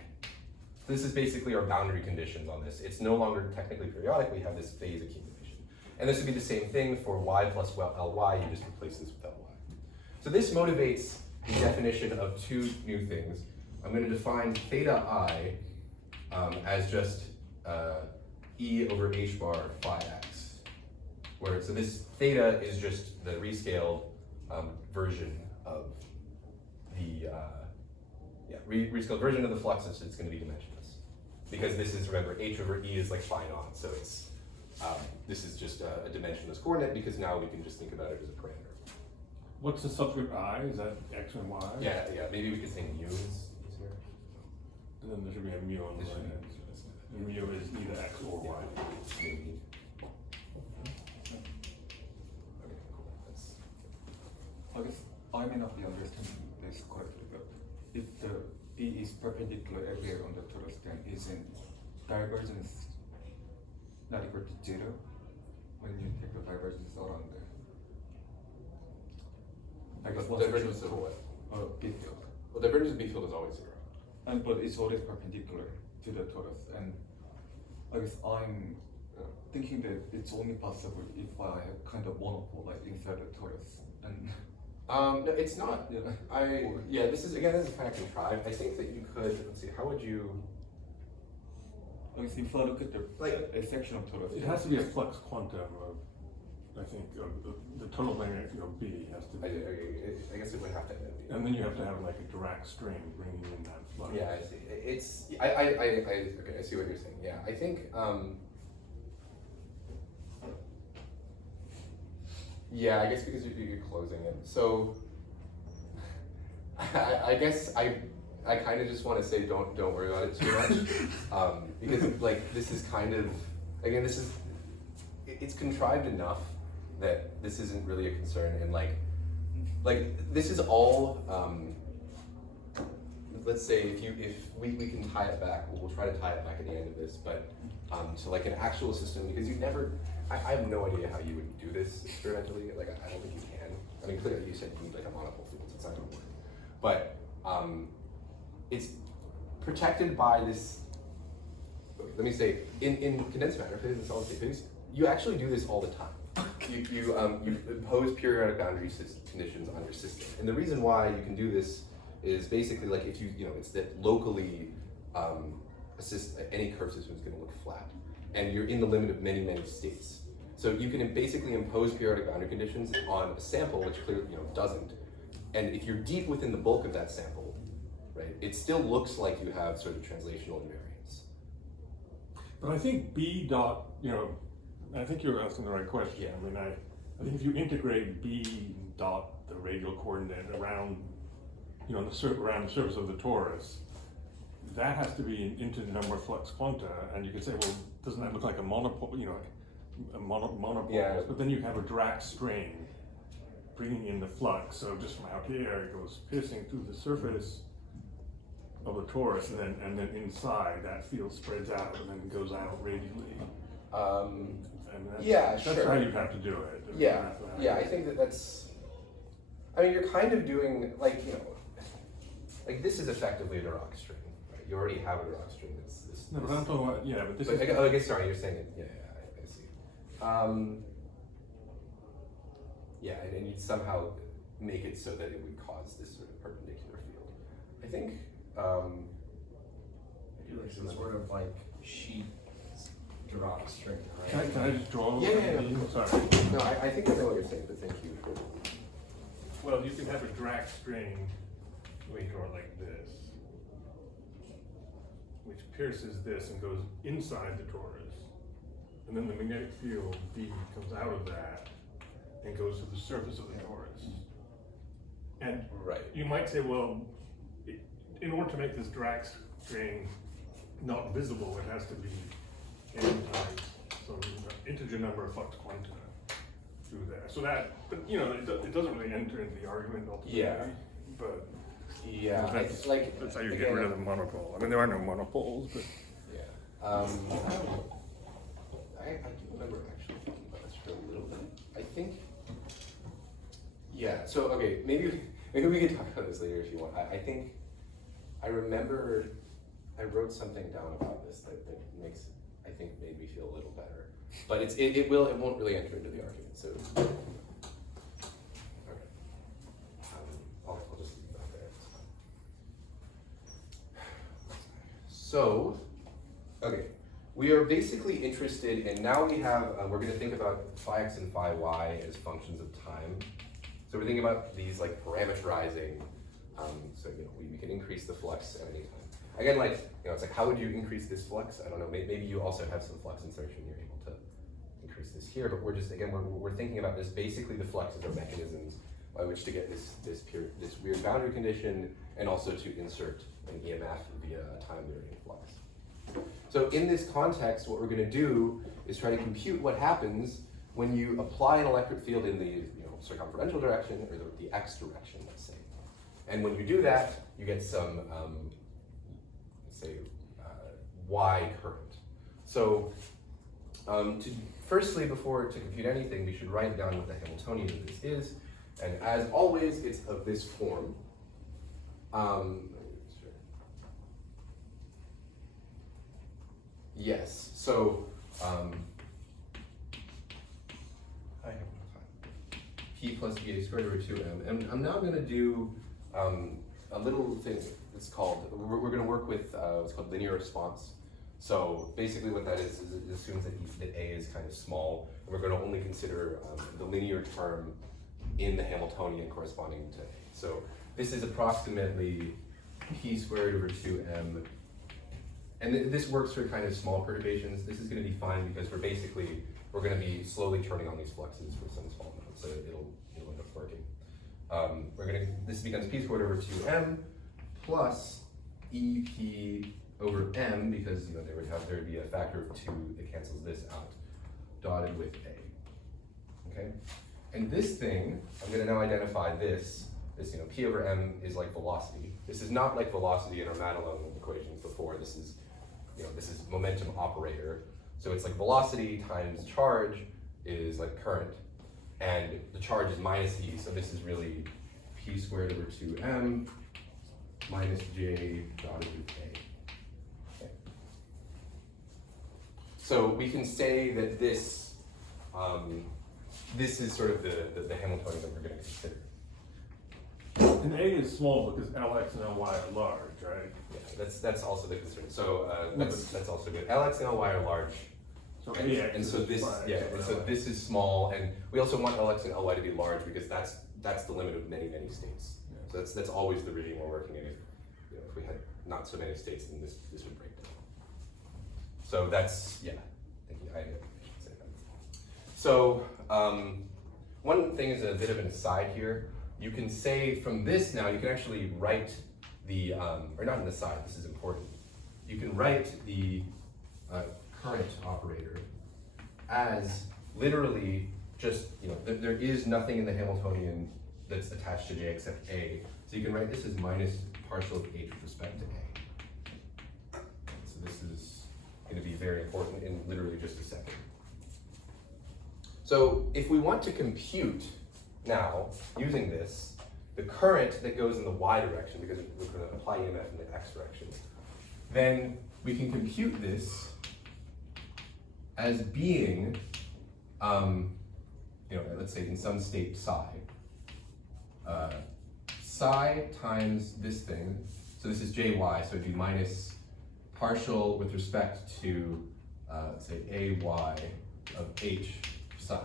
This is basically our boundary conditions on this. It's no longer technically periodic, we have this phase accumulation. And this would be the same thing for y plus ly, you just replace this with ly. So this motivates the definition of two new things. I'm going to define theta I as just e over h bar phi x. So this theta is just the rescaled version of the rescaled version of the flux, so it's going to be dimensionless. Because this is, remember, h over e is like phi naught, so it's this is just a dimensionless coordinate because now we can just think about it as a parameter. What's the subscript I? Is that x and y? Yeah, maybe we could say mu is easier. And then there should be a mu on the right hand. And mu is either x or y. Maybe. Okay, cool. I guess I may not be understanding this correctly, but if the B is perpendicular everywhere on the torus, then isn't divergence not equal to 0 when you take the divergence around there? I guess But divergence of what? B field. Well, divergence of B field is always 0. But it's always perpendicular to the torus, and I guess I'm thinking that it's only possible if I have kind of monopole like inside the torus. And No, it's not. This is kind of contrived. I think that you could, let's see, how would you, I guess if I look at the a section of torus, It has to be a flux quantum of, I think, of the total length B has to be. I guess it would have to end. And then you have to have like a Dirac string bringing in that flux. Yeah, I see. Okay, I see what you're saying. Yeah, I think, I guess because you're closing it. So, I guess I kind of just want to say don't worry about it too much, because like this is kind of, again, it's contrived enough that this isn't really a concern, and like this is all. Let's say if we can tie it back, we'll try to tie it back at the end of this, but to like an actual system, because I have no idea how you would do this experimentally. Like I don't think you can. I mean, clearly you said you need like a monopole field, so it's not going to work. But it's protected by this. Let me say, in condensed matter phase and solid state phase, you actually do this all the time. You impose periodic boundary conditions on your system, and the reason why you can do this is basically like if it's that locally any curve system is going to look flat, and you're in the limit of many states. So you can basically impose periodic boundary conditions on a sample which clearly doesn't, and if you're deep within the bulk of that sample, right, it still looks like you have sort of translational invariance. But I think B dot, I think you're asking the right question. Yeah. I mean, I think if you integrate B dot the radial coordinate around, around the surface of the torus, that has to be into the number of flux quanta, and you could say, well, doesn't that look like a monopole? A monopole. Yeah. But then you have a Dirac string bringing in the flux. So just from out here, it goes piercing through the surface. of the torus, and then inside that field spreads out and then goes out radially. And that's, Yeah, that's sure. how you have to do it. Yeah, yeah, I think that's, I mean, you're kind of doing, like, you know, like this is effectively a Dirac string, right? You already have a Dirac string that's this. No, but I'm talking about, yeah, but this But, is. I guess, sorry, you're saying it, yeah, I see. Yeah, and you'd somehow make it so that it would cause this sort of perpendicular field. I think, Like some sort of like sheet Dirac string, Can right? I just draw? Yeah. Sorry. no, I think I know what you're saying, but thank you. Well, you can have a Dirac string, let me draw it like this, which pierces this and goes inside the torus. And then the magnetic field B comes out of that and goes to the surface of the torus. And Right. you might say, well, in order to make this Dirac string not visible, it has to be n times some integer number of flux quanta through there. So that, but you know, it doesn't really enter into the argument ultimately. Yeah. But Yeah, that's, like that's how you get again, rid of the monopole. I mean, there are no monopoles, but Yeah. I do remember actually thinking about this for a little bit. I think. Yeah. So okay, maybe we can talk about this later if you want. I think I remember I wrote something down about this that makes I think made me feel a little better. But it won't really enter into the argument. So okay. I'll just leave that there. It's fine. So, okay, we are basically interested, and now we have, we're going to think about phi x and phi y as functions of time. So we're thinking about these like parameterizing, so you know, we can increase the flux at any time. Again, like, you know, it's like, how would you increase this flux? I don't know, maybe you also have some flux insertion, you're able to increase this here, but we're just, again, we're thinking about this, basically the fluxes are mechanisms by which to get this weird boundary condition, and also to insert an EMF via a time varying flux. So in this context, what we're going to do is try to compute what happens when you apply an electric field in the circumferential direction, or the x direction, let's say. And when you do that, you get some, let's say, y current. So firstly, before to compute anything, we should write down what the Hamiltonian of this is. And as always, it's of this form. Yes, so I have no time. P plus B a squared over 2m. And I'm now going to do a little thing. It's called, we're going to work with what's called linear response. So basically what that is it assumes that A is kind of small, and we're going to only consider the linear term in the Hamiltonian corresponding to A. So this is approximately P squared over 2m. And this works for kind of small perturbations. This is going to be fine because we're going to be slowly turning on these fluxes for some small amount, so it'll end up working. This becomes P squared over 2m plus EP over m, because you know there would be a factor of 2 that cancels this out, dotted with A. Okay, and this thing, I'm going to now identify this P over m is like velocity. This is not like velocity in our Madelung equations before. This is momentum operator. So it's like velocity times charge is like current, and the charge is minus e. So this is really P squared over 2m minus j dotted with A. Okay. So we can say that this is sort of the Hamiltonian that we're going to consider. and A is small because Lx and Ly are large, right? Yeah, that's also the concern. So that's also good. Lx and Ly are large. So And, AX and so is this, fine, yeah, so and so Ly. this is small, and we also want Lx and Ly to be large because that's the limit of many states. Yeah. So that's always the regime we're working in. If we had not so many states, then this would break down. So that's I should say that. So one thing is a bit of an aside here. You can say from this now, you can actually write the or not an aside. This is important. You can write the current operator as literally just, there is nothing in the Hamiltonian that's attached to J except A. So you can write this as minus partial of H with respect to A. this is going to be very important in literally just a second. So if we want to compute now, using this, the current that goes in the y direction, because we're going to apply EMF in the x direction, then we can compute this as being, let's say in some state psi. Psi times this thing, so this is jy, so it'd be minus partial with respect to, say, ay of h psi.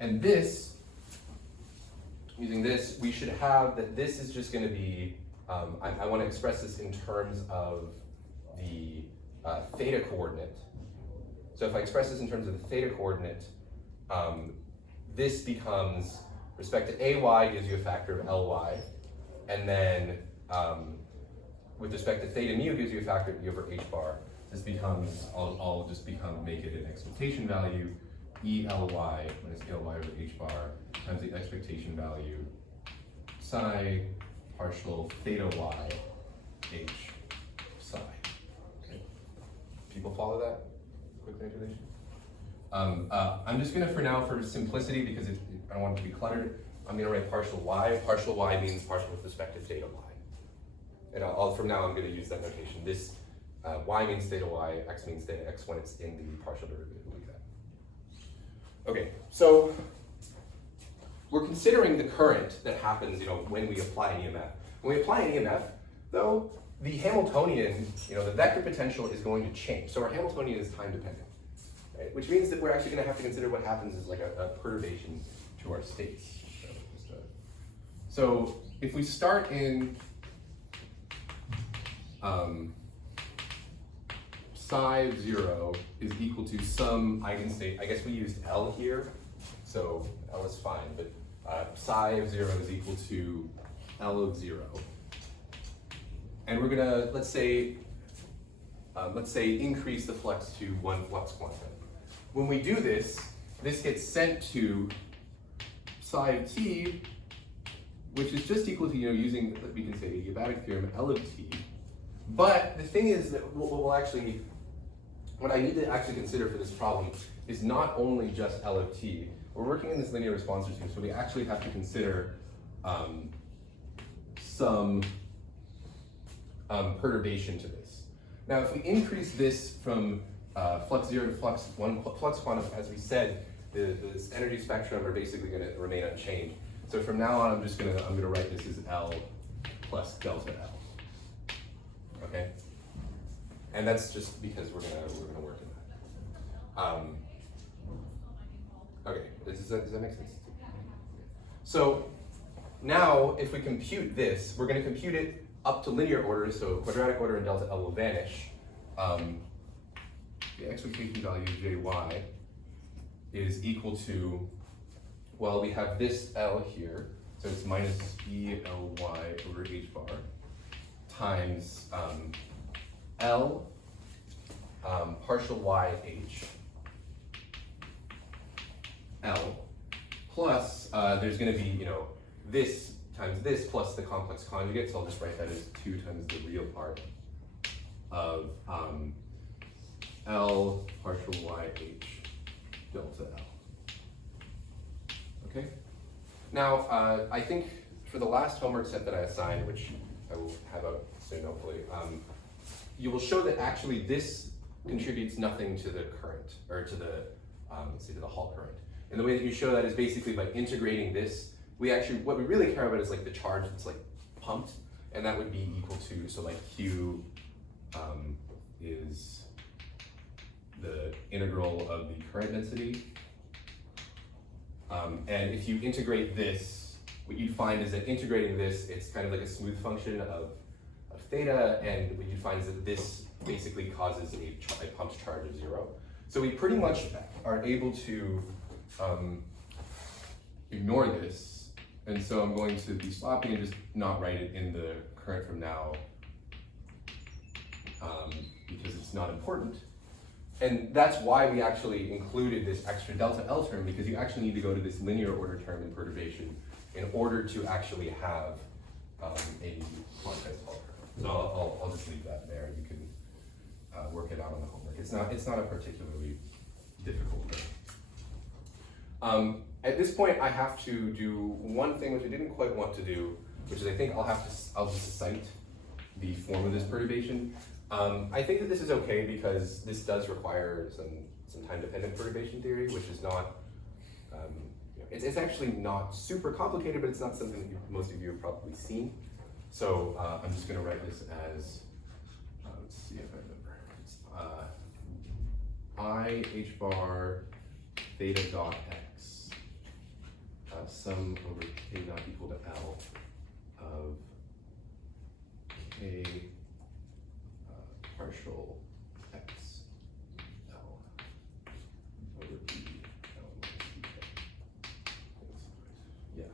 And this, using this, we should have that this is just going to be, I want to express this in terms of the theta coordinate. So if I express this in terms of the theta coordinate, this becomes, respect to ay gives you a factor of ly, and then with respect to theta mu gives you a factor of e over h bar. This becomes, I'll just make it an expectation value, ely minus ly over h bar times the expectation value psi partial theta y h psi. Okay. People follow that? Quick manipulation? I'm just gonna, for now, for simplicity, because I don't want it to be cluttered, I'm gonna write partial y. Partial y means partial with respect to theta y. And from now, I'm gonna use that notation. This y means theta y, x means theta x when it's in the partial derivative like that. Okay, so we're considering the current that happens, when we apply an EMF. When we apply an EMF, though, the Hamiltonian, the vector potential is going to change. So our Hamiltonian is time dependent, right? Which means that we're actually going to have to consider what happens as like a perturbation to our states. So if we start in psi of 0 is equal to some eigenstate. I guess we used L here, so L is fine, but psi of 0 is equal to L of 0. And we're gonna, let's say increase the flux to 1 flux quantum. When we do this, this gets sent to psi of t, which is just equal to, using, we can say adiabatic theorem, L of t. But the thing is that what I need to actually consider for this problem is not only just L of t. We're working in this linear response regime, so we actually have to consider some perturbation to this. Now, if we increase this from flux 0 to flux 1 flux quantum, as we said, this energy spectrum are basically going to remain unchanged. So from now on, I'm going to write this as L plus delta L. Okay, and that's just because we're gonna work in that. Okay, does that make sense? So now, if we compute this, we're going to compute it up to linear order, so quadratic order and delta L will vanish. The expectation value of jy is equal to, well, we have this L here, so it's minus ely over h bar times L partial YH L plus there's going to be this times this plus the complex conjugate, so I'll just write that as 2 times the real part of L partial YH delta L. Okay. Now I think for the last homework set that I assigned, which I will have out soon, hopefully, you will show that actually this contributes nothing to the current, or to the, let's say, to the Hall current. And the way that you show that is basically by integrating this. What we really care about is like the charge that's like pumped, and that would be equal to, so like Q is the integral of the current density. And if you integrate this, what you'd find is that integrating this, it's kind of like a smooth function of theta, and what you'd find is that this basically causes a pumped charge of 0. So we pretty much are able to ignore this, and so I'm going to be sloppy and just not write it in the current from now because it's not important. And that's why we actually included this extra delta L term, because you actually need to go to this linear order term in perturbation in order to actually have a quantized Hall current. So I'll just leave that there. You can work it out on the homework. It's not a particularly difficult thing. At this point, I have to do one thing which I didn't quite want to do, which is I think I'll just cite the form of this perturbation. I think that this is okay because this does require some time-dependent perturbation theory, which is not, it's actually not super complicated, but it's not something that most of you have probably seen. So I'm just going to write this as, let's see if I remember. It's I h bar theta dot x sum over k not equal to L of k partial x L over p L minus pk. Yeah.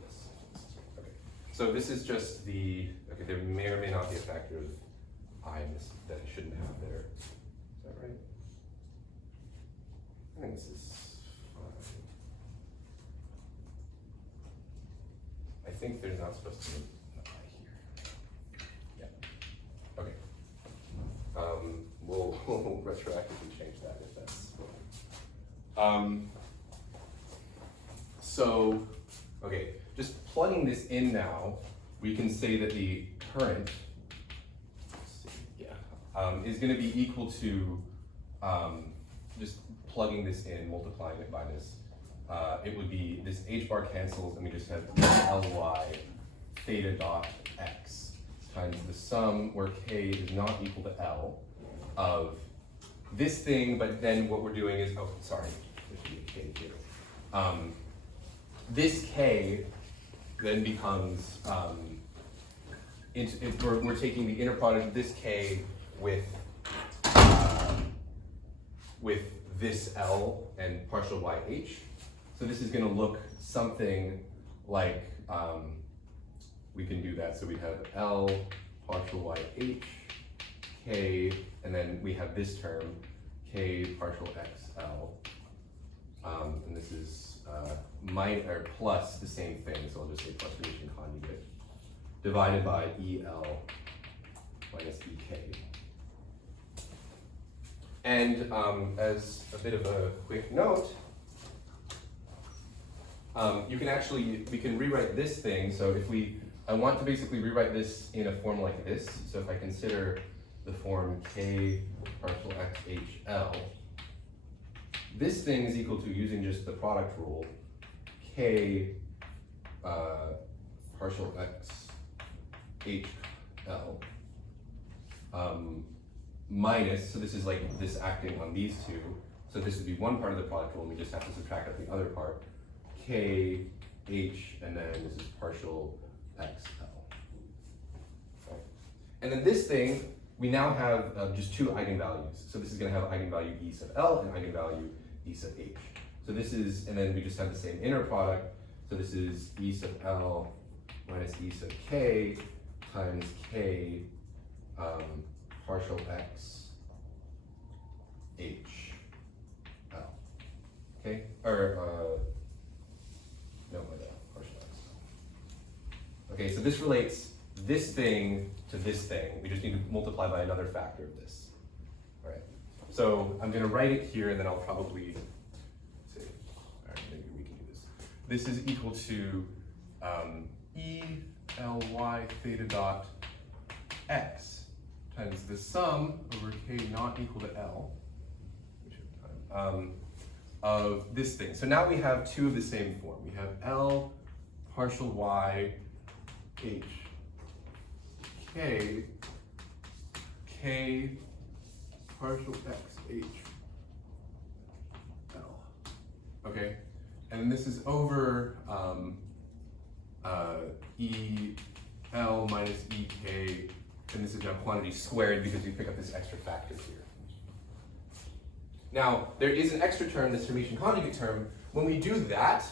Yes. Okay. So this is just the, okay, there may or may not be a factor of I in this that I shouldn't have there. Is that right? I think this is fine. I think there's not supposed to be an I here. Yeah. Okay. We'll retroactively change that if that's so, okay, just plugging this in now, we can say that the current is going to be equal to just plugging this in, multiplying it by this. It would be this h bar cancels, and we just have ly theta dot x times the sum where k is not equal to L of this thing, but then what we're doing is, oh, sorry, there should be a k here. This k then becomes, we're taking the inner product of this k with this L and partial YH. So this is going to look something like, we can do that. So we have L partial YH, K, and then we have this term, K partial XL. And this is plus the same thing, so I'll just say plus Venetian conjugate, divided by EL minus EK. And as a bit of a quick note, we can rewrite this thing. So if I want to basically rewrite this in a form like this. So if I consider the form K partial XHL, this thing is equal to, using just the product rule, K partial XHL minus, so this is like this acting on these two, so this would be one part of the product rule, and we just have to subtract out the other part, K, H, and then this is partial XL. Okay. And then this thing, we now have just two eigenvalues. So this is going to have eigenvalue E sub L and eigenvalue E sub H. So this is, and then we just have the same inner product. So this is E sub L minus E sub K times K partial X H L. Okay? Or, no, partial X. Okay, so this relates this thing to this thing. We just need to multiply by another factor of this. All right. So I'm going to write it here, and then I'll probably see. All right, maybe we can do this. This is equal to ELY theta dot x times the sum over k not equal to L of this thing. So now we have two of the same form. We have L partial y h k k partial x h L. Okay, and this is over E L minus E K, and this is now quantity squared because we pick up this extra factor here. Now, there is an extra term, this Hermitian conjugate term. When we do that,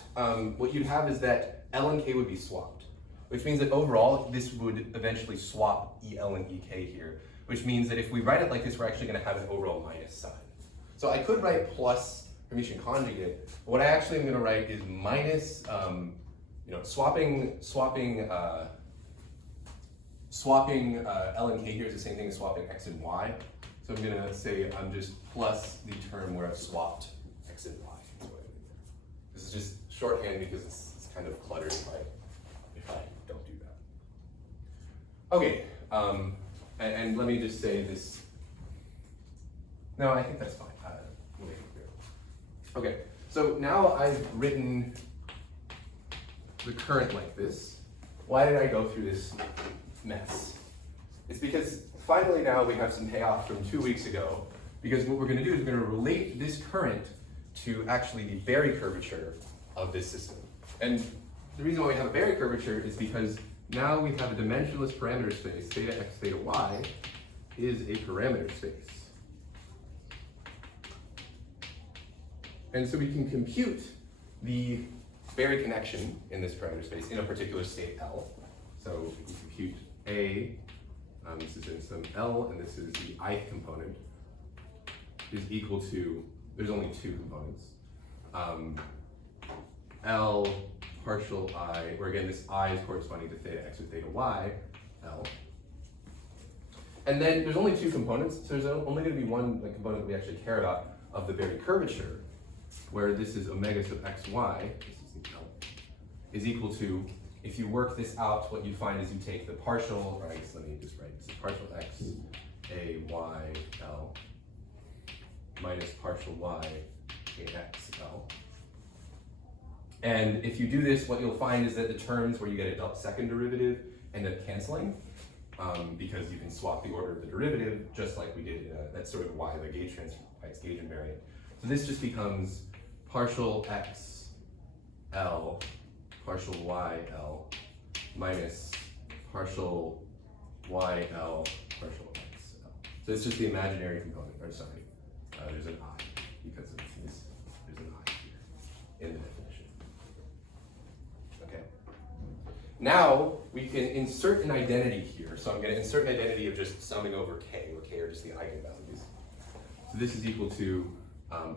what you'd have is that L and K would be swapped, which means that overall, this would eventually swap EL and EK here, which means that if we write it like this, we're actually going to have an overall minus sign. So I could write plus Hermitian conjugate, but what I actually am going to write is minus, swapping swapping L and K here is the same thing as swapping X and Y. So I'm gonna say I'm just plus the term where I've swapped X and Y. That's what I did there. This is just shorthand because it's kind of cluttered if I don't do that. Okay, and let me just say this. No, I think that's fine. We'll make it clear. Okay, so now I've written the current like this. Why did I go through this mess? It's because finally now we have some payoff from 2 weeks ago, because what we're going to do is we're going to relate this current to actually the Berry curvature of this system. And the reason why we have a Berry curvature is because now we have a dimensionless parameter space, theta x, theta y, is a parameter space. And so we can compute the Berry connection in this parameter space in a particular state L. So we can compute A, this is in some L, and this is the ith component, is equal to, there's only two components, L partial I, where again this I is corresponding to theta x or theta y, L. And then there's only two components, so there's only going to be one component that we actually care about of the Berry curvature, where this is omega sub xy, this is the L, is equal to, if you work this out, what you find is you take the partial, or I guess let me just write this, is partial x, a, y, L, minus partial y, a, x, L. And if you do this, what you'll find is that the terms where you get a second derivative end up canceling, because you can swap the order of the derivative, just like we did, that's sort of why the gauge transfer, why it's gauge invariant. So this just becomes partial x, L, partial y, L, minus partial y, L, partial x, L. So it's just the imaginary component, or sorry, there's an I, because of this, there's an I here in the definition. Okay. Now, we can insert an identity here. So I'm going to insert an identity of just summing over k, where k are just the eigenvalues. So this is equal to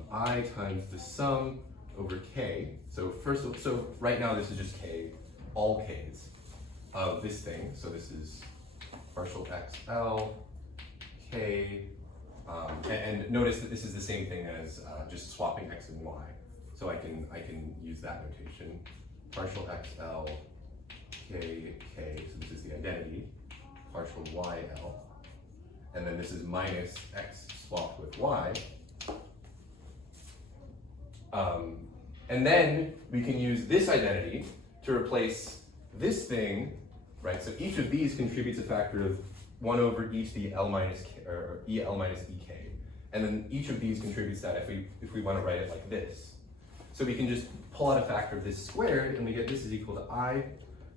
I times the sum over k. So so right now this is just k, all k's of this thing. So this is partial xl, k, and notice that this is the same thing as just swapping x and y. So I can use that notation. Partial xl, k, k, so this is the identity, partial yl, and then this is minus x swapped with y. And then we can use this identity to replace this thing, right? So each of these contributes a factor of 1 over e to the L minus k, or EL minus EK. And then each of these contributes that if we want to write it like this. So we can just pull out a factor of this squared, and we get this is equal to I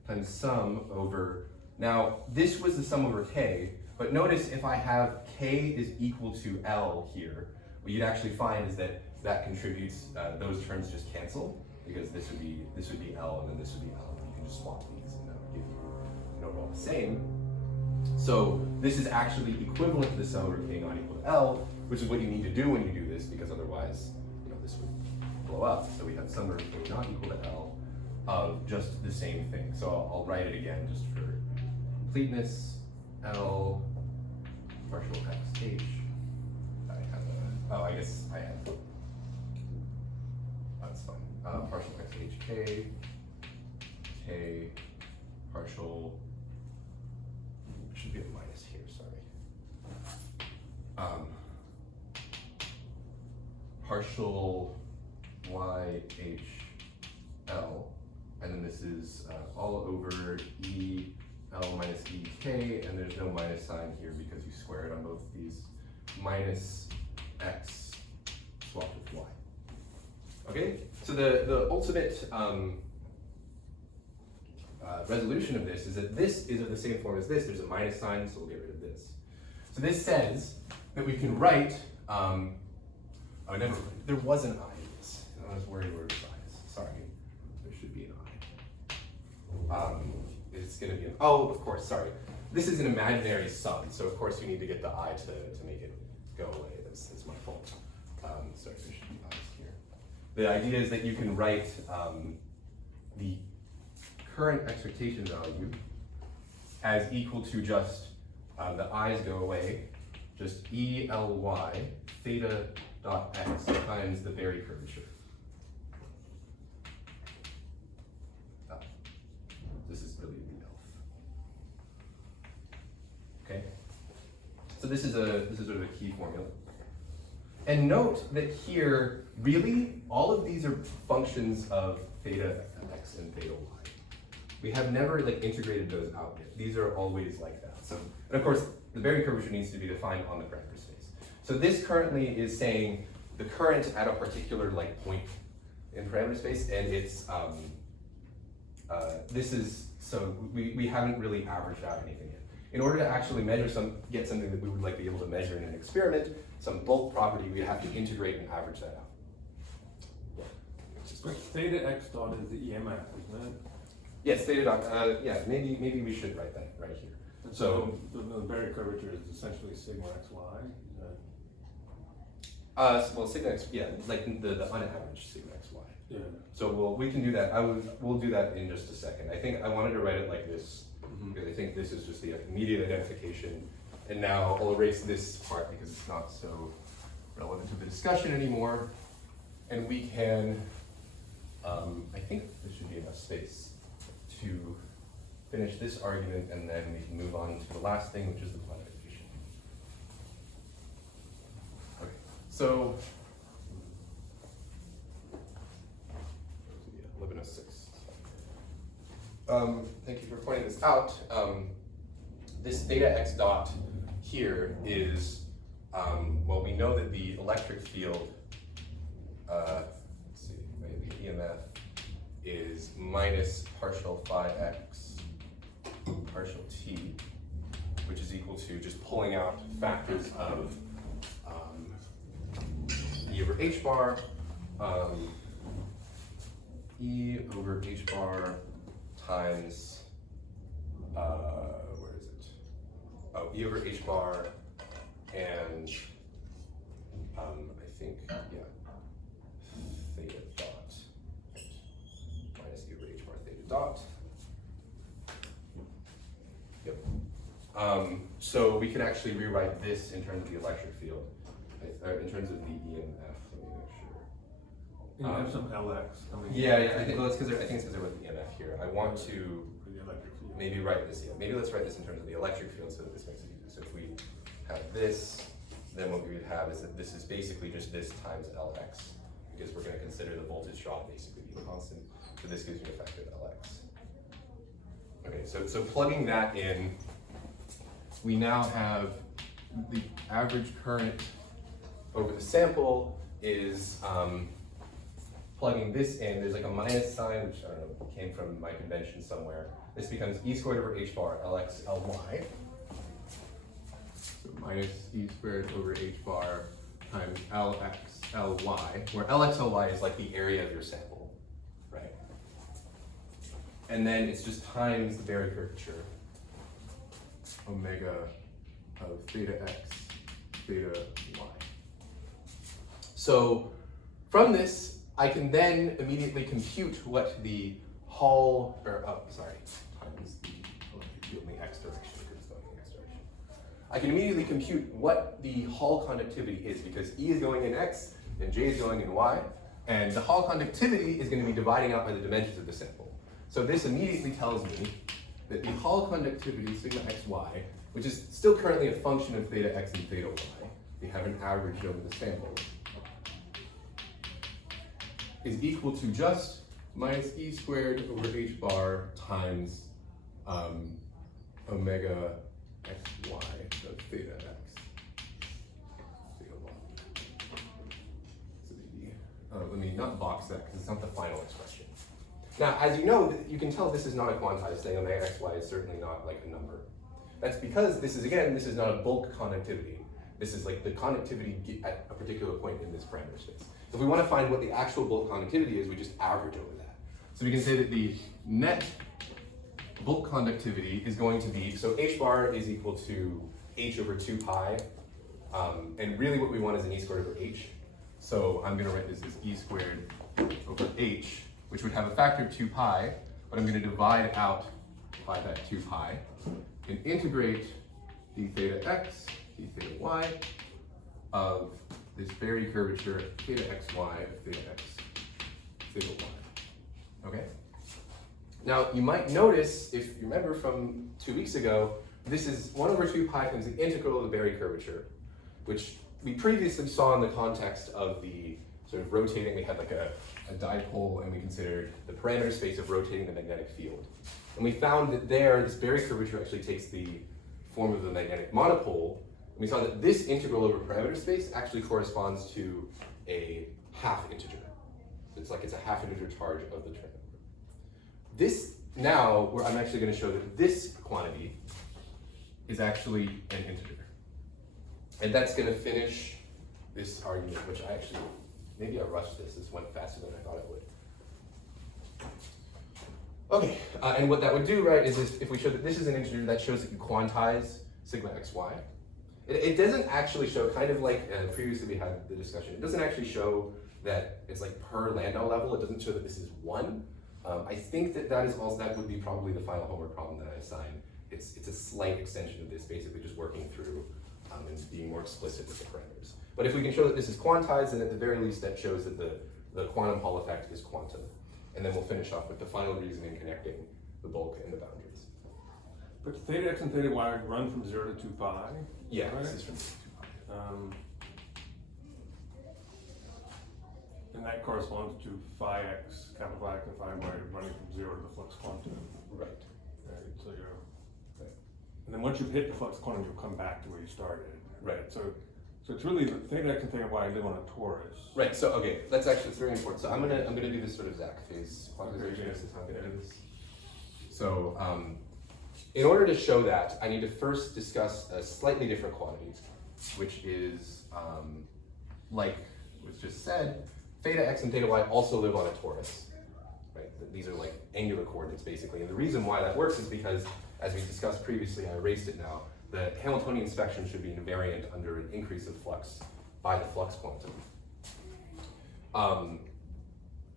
times sum over, now this was the sum over k, but notice if I have k is equal to L here, what you'd actually find is that contributes, those terms just cancel, because this would be L and then this would be L, and you can just swap these and that would give you an overall the same. So this is actually equivalent to the sum over k not equal to L, which is what you need to do when you do this, because otherwise, this would blow up. So we have sum over k not equal to L of just the same thing. So I'll write it again just for completeness. L partial x h. I guess I have. That's fine. Partial x h k, k, partial, should be a minus here, sorry. Partial y h l, and then this is all over e l minus e k, and there's no minus sign here because you square it on both of these, minus x swapped with y. Okay, so the ultimate resolution of this is that this is of the same form as this. There's a minus sign, so we'll get rid of this. So this says that we can write, there was an I in this. I was worried where the I is. Sorry, there should be an I. It's going to be of course, sorry. This is an imaginary sum, so of course you need to get the I to make it go away. That's my fault. Sorry, there should be I's here. The idea is that you can write the current expectation value as equal to just, the i's go away, just ELY theta dot x times the Berry curvature. This is really the ELF. Okay? So this is sort of a key formula. And note that here, really, all of these are functions of theta x and theta y. We have never like integrated those out yet. These are always like that. So, and of course, the Berry curvature needs to be defined on the parameter space. So this currently is saying the current at a particular like point in parameter space, and it's this is, so we haven't really averaged out anything yet. In order to actually measure get something that we would like be able to measure in an experiment, some bulk property, we have to integrate and average that out. But theta x dot is the EMF, isn't it? Yes, theta dot, yeah, maybe we should write that right here. So the Berry curvature is essentially sigma xy. well, sigma x, yeah, like the unaveraged sigma xy. Yeah. So we can do that. We'll do that in just a second. I think I wanted to write it like this because I think this is just the immediate identification. And now I'll erase this part because it's not so relevant to the discussion anymore. And we can, I think there should be enough space to finish this argument, and then we can move on to the last thing, which is the quantification. Okay, so 11:06. Thank you for pointing this out. This theta x dot here is, well, we know that the electric field, let's see, the EMF is minus partial phi x partial t, which is equal to just pulling out factors of E over h bar, E over h bar times, where is it? Oh, E over h bar and I think, yeah, theta dot minus E over h bar theta dot. Yep. So we can actually rewrite this in terms of the electric field, in terms of the EMF. Let me make sure. You have some LX. Yeah, I think, well, it's because I think it's because there was the EMF here. I want to For the electric field. maybe write this. Yeah, maybe let's write this in terms of the electric field so that this makes it easier. So if we have this, then what we would have is that this is basically just this times Lx, because we're going to consider the voltage drop basically being constant. So this gives you an effect of Lx. Okay, so plugging that in, we now have the average current over the sample is plugging this in. There's like a minus sign, which I don't know, came from my convention somewhere. This becomes E squared over h bar Lx Ly. So minus E squared over h bar times Lx Ly, where Lx Ly is like the area of your sample, right? And then it's just times the Berry curvature, omega of theta x, theta y. So from this, I can then immediately compute what the Hall, or times the electric field in the x direction, because it's going in the x direction. I can immediately compute what the Hall conductivity is, because E is going in x and J is going in y, and the Hall conductivity is going to be dividing out by the dimensions of the sample. So this immediately tells me that the Hall conductivity, sigma xy, which is still currently a function of theta x and theta y, we haven't averaged over the sample, is equal to just minus E squared over h bar times omega xy of theta x, theta y. So let me not box that because it's not the final expression. Now, as you know, you can tell this is not a quantized thing. Omega xy is certainly not like a number. That's because this is not a bulk conductivity. This is like the conductivity at a particular point in this parameter space. So if we want to find what the actual bulk conductivity is, we just average over that. So we can say that the net bulk conductivity is going to be, so h bar is equal to h over 2 pi, and really what we want is an E squared over h. So I'm going to write this as E squared over h, which would have a factor of 2 pi, but I'm going to divide out by that 2 pi. can integrate d theta x, d theta y of this Berry curvature theta xy of theta x, theta y. Okay? Now, you might notice, if you remember from 2 weeks ago, this is 1 over 2 pi times the integral of the Berry curvature, which we previously saw in the context of the sort of rotating, we had like a dipole, and we considered the parameter space of rotating the magnetic field. And we found that there, this Berry curvature actually takes the form of the magnetic monopole, and we saw that this integral over parameter space actually corresponds to a half integer. It's like it's a half integer charge of the term. This now, where I'm actually going to show that this quantity is actually an integer. And that's going to finish this argument, which I actually, maybe I rushed this. This went faster than I thought it would. Okay, and what that would do, right, is if we show that this is an integer, that shows that you quantize sigma xy. It doesn't actually show, kind of like previously we had the discussion, it doesn't actually show that it's like per Landau level. It doesn't show that this is 1. I think that is also, that would be probably the final homework problem that I assign. It's a slight extension of this, basically just working through and being more explicit with the parameters. But if we can show that this is quantized, then at the very least that shows that the quantum Hall effect is quantum. And then we'll finish off with the final reasoning connecting the bulk and the boundaries. But theta x and theta y run from 0 to 2 pi. Yeah, right? this is from 2 pi. And that corresponds to phi x, capital Phi x and phi y running from 0 to the flux quantum. Right. Right, so you're, Right. and then once you've hit the flux quantum, you'll come back to where you started. Right. So it's really the theta x and theta y live on a torus. Right, so okay, that's actually, it's very important. So I'm gonna do this sort of Zach phase quantization. This is how I'm gonna do this. So in order to show that, I need to first discuss a slightly different quantity, which is like was just said, theta x and theta y also live on a torus. Right? These are like angular coordinates basically, and the reason why that works is because, as we discussed previously, I erased it now, the Hamiltonian spectrum should be invariant under an increase of flux by the flux quantum.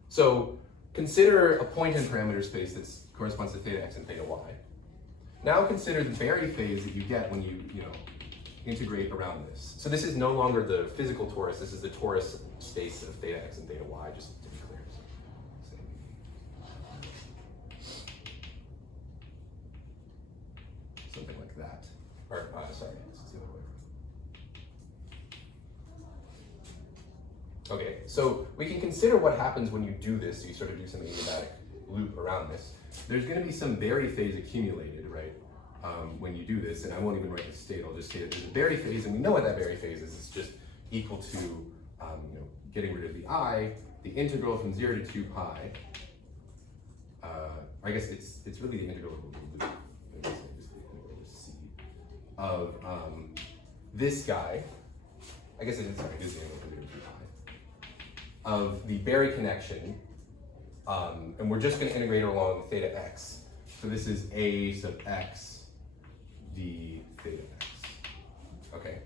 So consider a point in parameter space that corresponds to theta x and theta y. Now consider the Berry phase that you get when you integrate around this. So this is no longer the physical torus, this is the torus space of theta x and theta y, just to be clear. Something like that. Or, sorry, this is the other way. Okay, so we can consider what happens when you do this. You sort of do some adiabatic loop around this. There's going to be some Berry phase accumulated, right, when you do this, and I won't even write the state. I'll just say that there's a Berry phase, and we know what that Berry phase is. It's just equal to getting rid of the I, the integral from 0 to 2 pi. I guess it's really the integral of the loop. I guess just the integral of C of this guy. I guess it is the integral from 0 to 2 pi of the Berry connection. And we're just going to integrate it along theta x. So this is a sub x d theta x. Okay.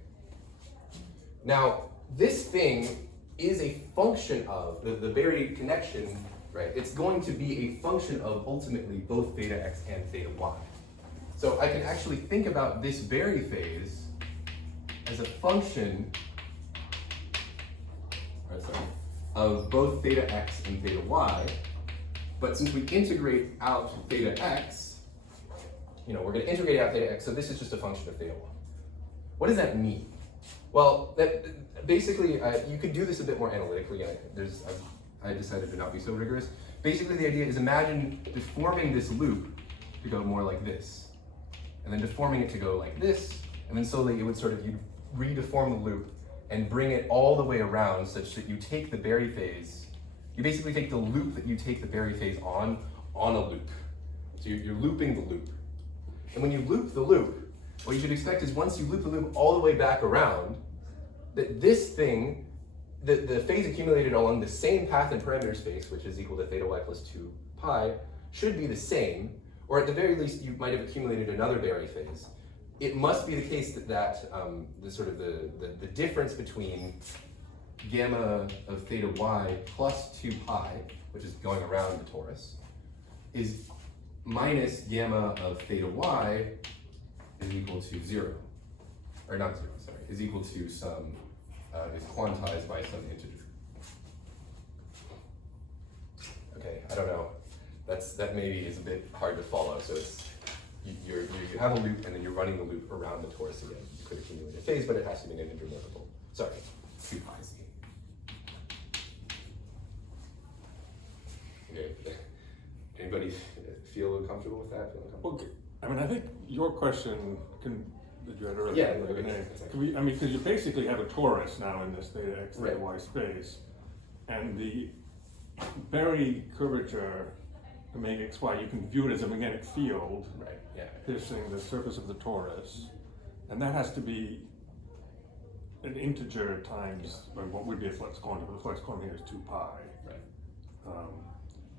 Now, this thing is a function of the Berry connection, right? It's going to be a function of ultimately both theta x and theta y. So I can actually think about this Berry phase as a function of both theta x and theta y. But since we integrate out theta x, we're going to integrate out theta x, so this is just a function of theta y. What does that mean? Well, that basically, you could do this a bit more analytically. I decided to not be so rigorous. Basically, the idea is imagine deforming this loop to go more like this, and then deforming it to go like this, and then slowly it would you redeform the loop and bring it all the way around such that you take the Berry phase. You basically take the loop that you take the Berry phase on a loop. So you're looping the loop. And when you loop the loop, what you should expect is once you loop the loop all the way back around, that this thing, the phase accumulated along the same path in parameter space, which is equal to theta y plus 2 pi, should be the same, or at the very least you might have accumulated another Berry phase. It must be the case that the difference between gamma of theta y plus 2 pi, which is going around the torus, is minus gamma of theta y is equal to 0, or not 0, sorry, is equal to some, is quantized by some integer. Okay, I don't know. That maybe is a bit hard to follow. So it's you have a loop and then you're running the loop around the torus again. You could accumulate a phase, but it has to be an integer multiple. Sorry, 2πc. Okay. Anybody feel comfortable with that? Feeling comfortable? Okay. I mean, I think your question that you had earlier. Yeah, I mean, because you basically have a torus now in this theta x, theta Right. y space, and the Berry curvature omega xy, you can view it as a magnetic field Right. Yeah. piercing the surface of the torus, and that has to be an integer times what would be a flux quantum. The flux quantum here is 2 pi. Right.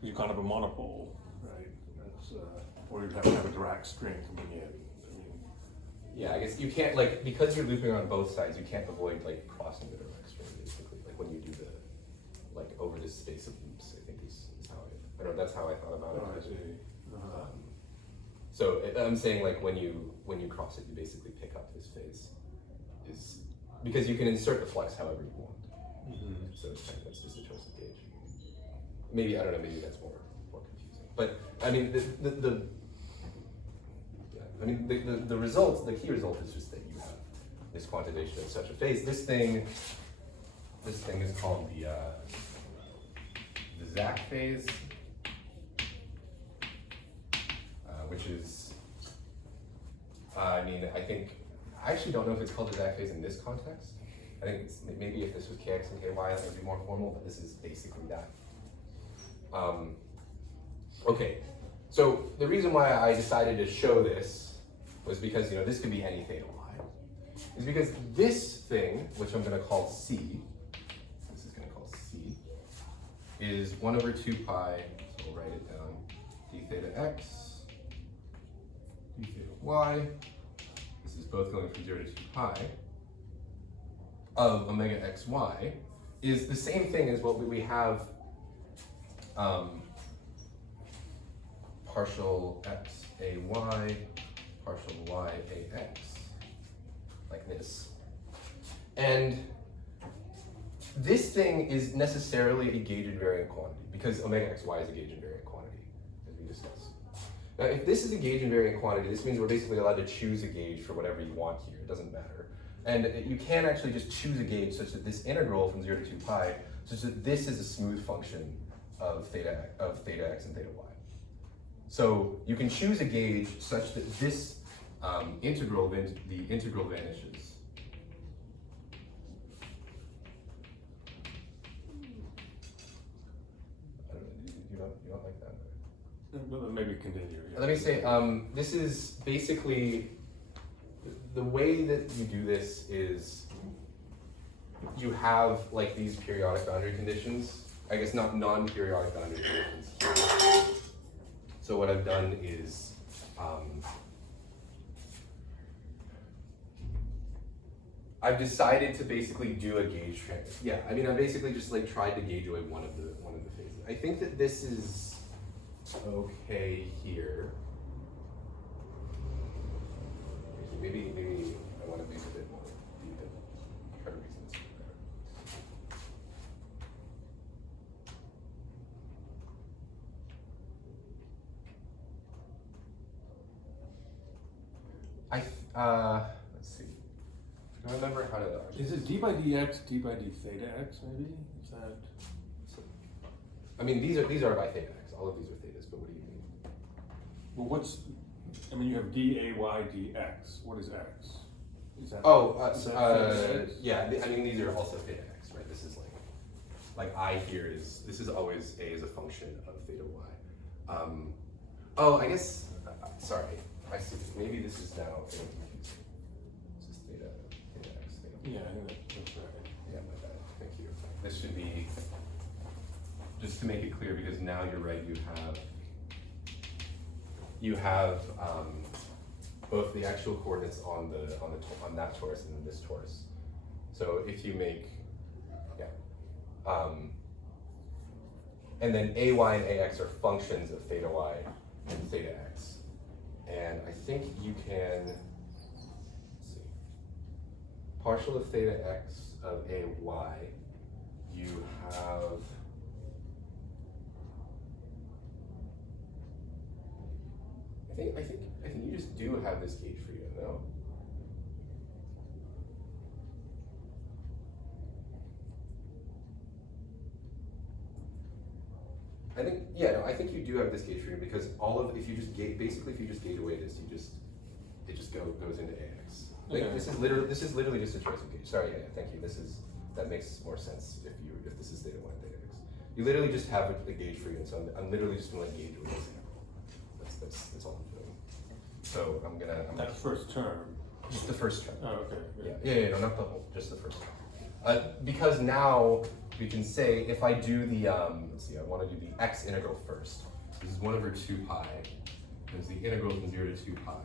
You can't have a monopole, right? That's, or you'd have to have a Dirac string coming in. I mean, Yeah, I guess you can't, like, because you're looping on both sides, you can't avoid, like, crossing the Dirac string, basically. Like, when you do the, like, over this space of loops, I think is how I don't know, that's how I thought about it. oh, I see. So I'm saying, like, when you cross it, you basically pick up this phase, is because you can insert the flux however you want. So it's kind of, that's just a choice of gauge. Maybe, I don't know, maybe that's more confusing. But I mean, the results, the key result is just that you have this quantization of such a phase. This thing is called the Zach phase, which is, I actually don't know if it's called the Zach phase in this context. I think it's, maybe if this was Kx and Ky, it would be more formal, but this is basically that. Okay, so the reason why I decided to show this was because, this could be any theta y, is because this thing, which I'm going to call C, is 1 over 2 pi, so we'll write it down, d theta x, d theta y, this is both going from 0 to 2 pi, of omega xy, is the same thing as what we have partial x a y, partial y a x, like this. And this thing is necessarily a gauge invariant quantity because omega xy is a gauge invariant quantity, as we discussed. Now, if this is a gauge invariant quantity, this means we're basically allowed to choose a gauge for whatever you want here. It doesn't matter. And you can actually just choose a gauge such that this integral from 0 to 2 pi, such that this is a smooth function of theta x and theta y. So you can choose a gauge such that this integral, the integral vanishes. I don't know, you don't like that? Well, maybe continue. Yeah. Let me say, this is basically, the way that you do this is you have like these periodic boundary conditions, I guess not non-periodic boundary conditions. So what I've done is, I've decided to basically do a gauge transfer. Yeah, I mean, I basically just like tried to gauge away one of the phases. I think that this is okay here. Maybe I want to make it a bit more deep and try to reason this better. Let's see. Do I remember how to? Is it d by dx, d by d theta x? Maybe is that? I mean, these are by theta x. All of these are thetas. But what do you mean? Well, what's? I mean, you have d a y dx. What is x? Is that? Yeah. I mean, these are also theta x, right? This is like I here is, this is always a as a function of theta y. Oh, I guess. Sorry. I see. Maybe this is now confusing. This is theta x, theta y. Yeah, I think that's right. Yeah, my bad. Thank you. This should be, just to make it clear, because now you're right. You have both the actual coordinates on that torus and then this torus. So if you make, and then ay and ax are functions of theta y and theta x. And I think you can, partial of theta x of a y, you have I think you just do have this gauge freedom, no? I think you do have this gauge freedom because if you just gauge away this, it just goes into AX. Like, Okay. this is literally just a choice of gauge. Sorry, thank you. That makes more sense if this is theta y and theta x. You literally just have a gauge freedom, so I'm literally just gonna gauge away this. That's all I'm doing. So I'm gonna That first term. just the first term. Oh, okay. Yeah, no, not the whole, just the first term. Because now we can say if I do the, let's see, I want to do the x integral first. This is 1 over 2 pi. There's the integral from 0 to 2 pi.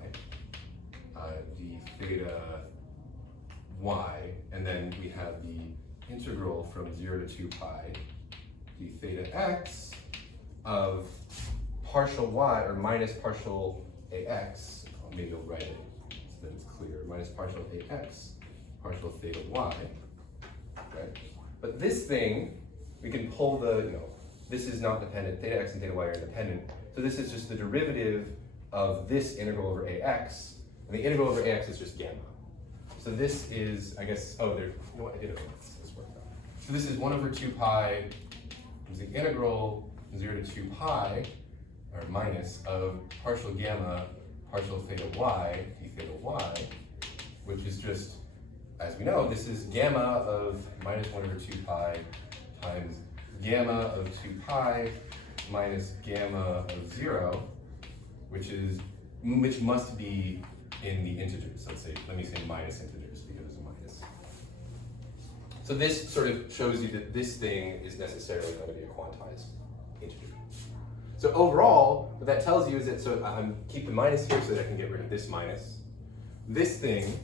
The theta y, and then we have the integral from 0 to 2 pi, the theta x of partial y, or minus partial ax, maybe I'll write it so that it's clear, minus partial ax, partial theta y, right? But this thing, we can pull this is not dependent, theta x and theta y are independent, so this is just the derivative of this integral over ax, and the integral over ax is just gamma. So this is, I guess, you know what, I did it, let's work that. So this is 1 over 2 pi, is the integral from 0 to 2 pi, or minus, of partial gamma, partial theta y, d theta y, which is just, as we know, this is gamma of minus 1 over 2 pi times gamma of 2 pi minus gamma of 0, which must be in the integers. Let me say minus integers because it's a minus. So this sort of shows you that this thing is necessarily going to be a quantized integer. So overall, what that tells you is that, I'm keep the minus here so that I can get rid of this minus. This thing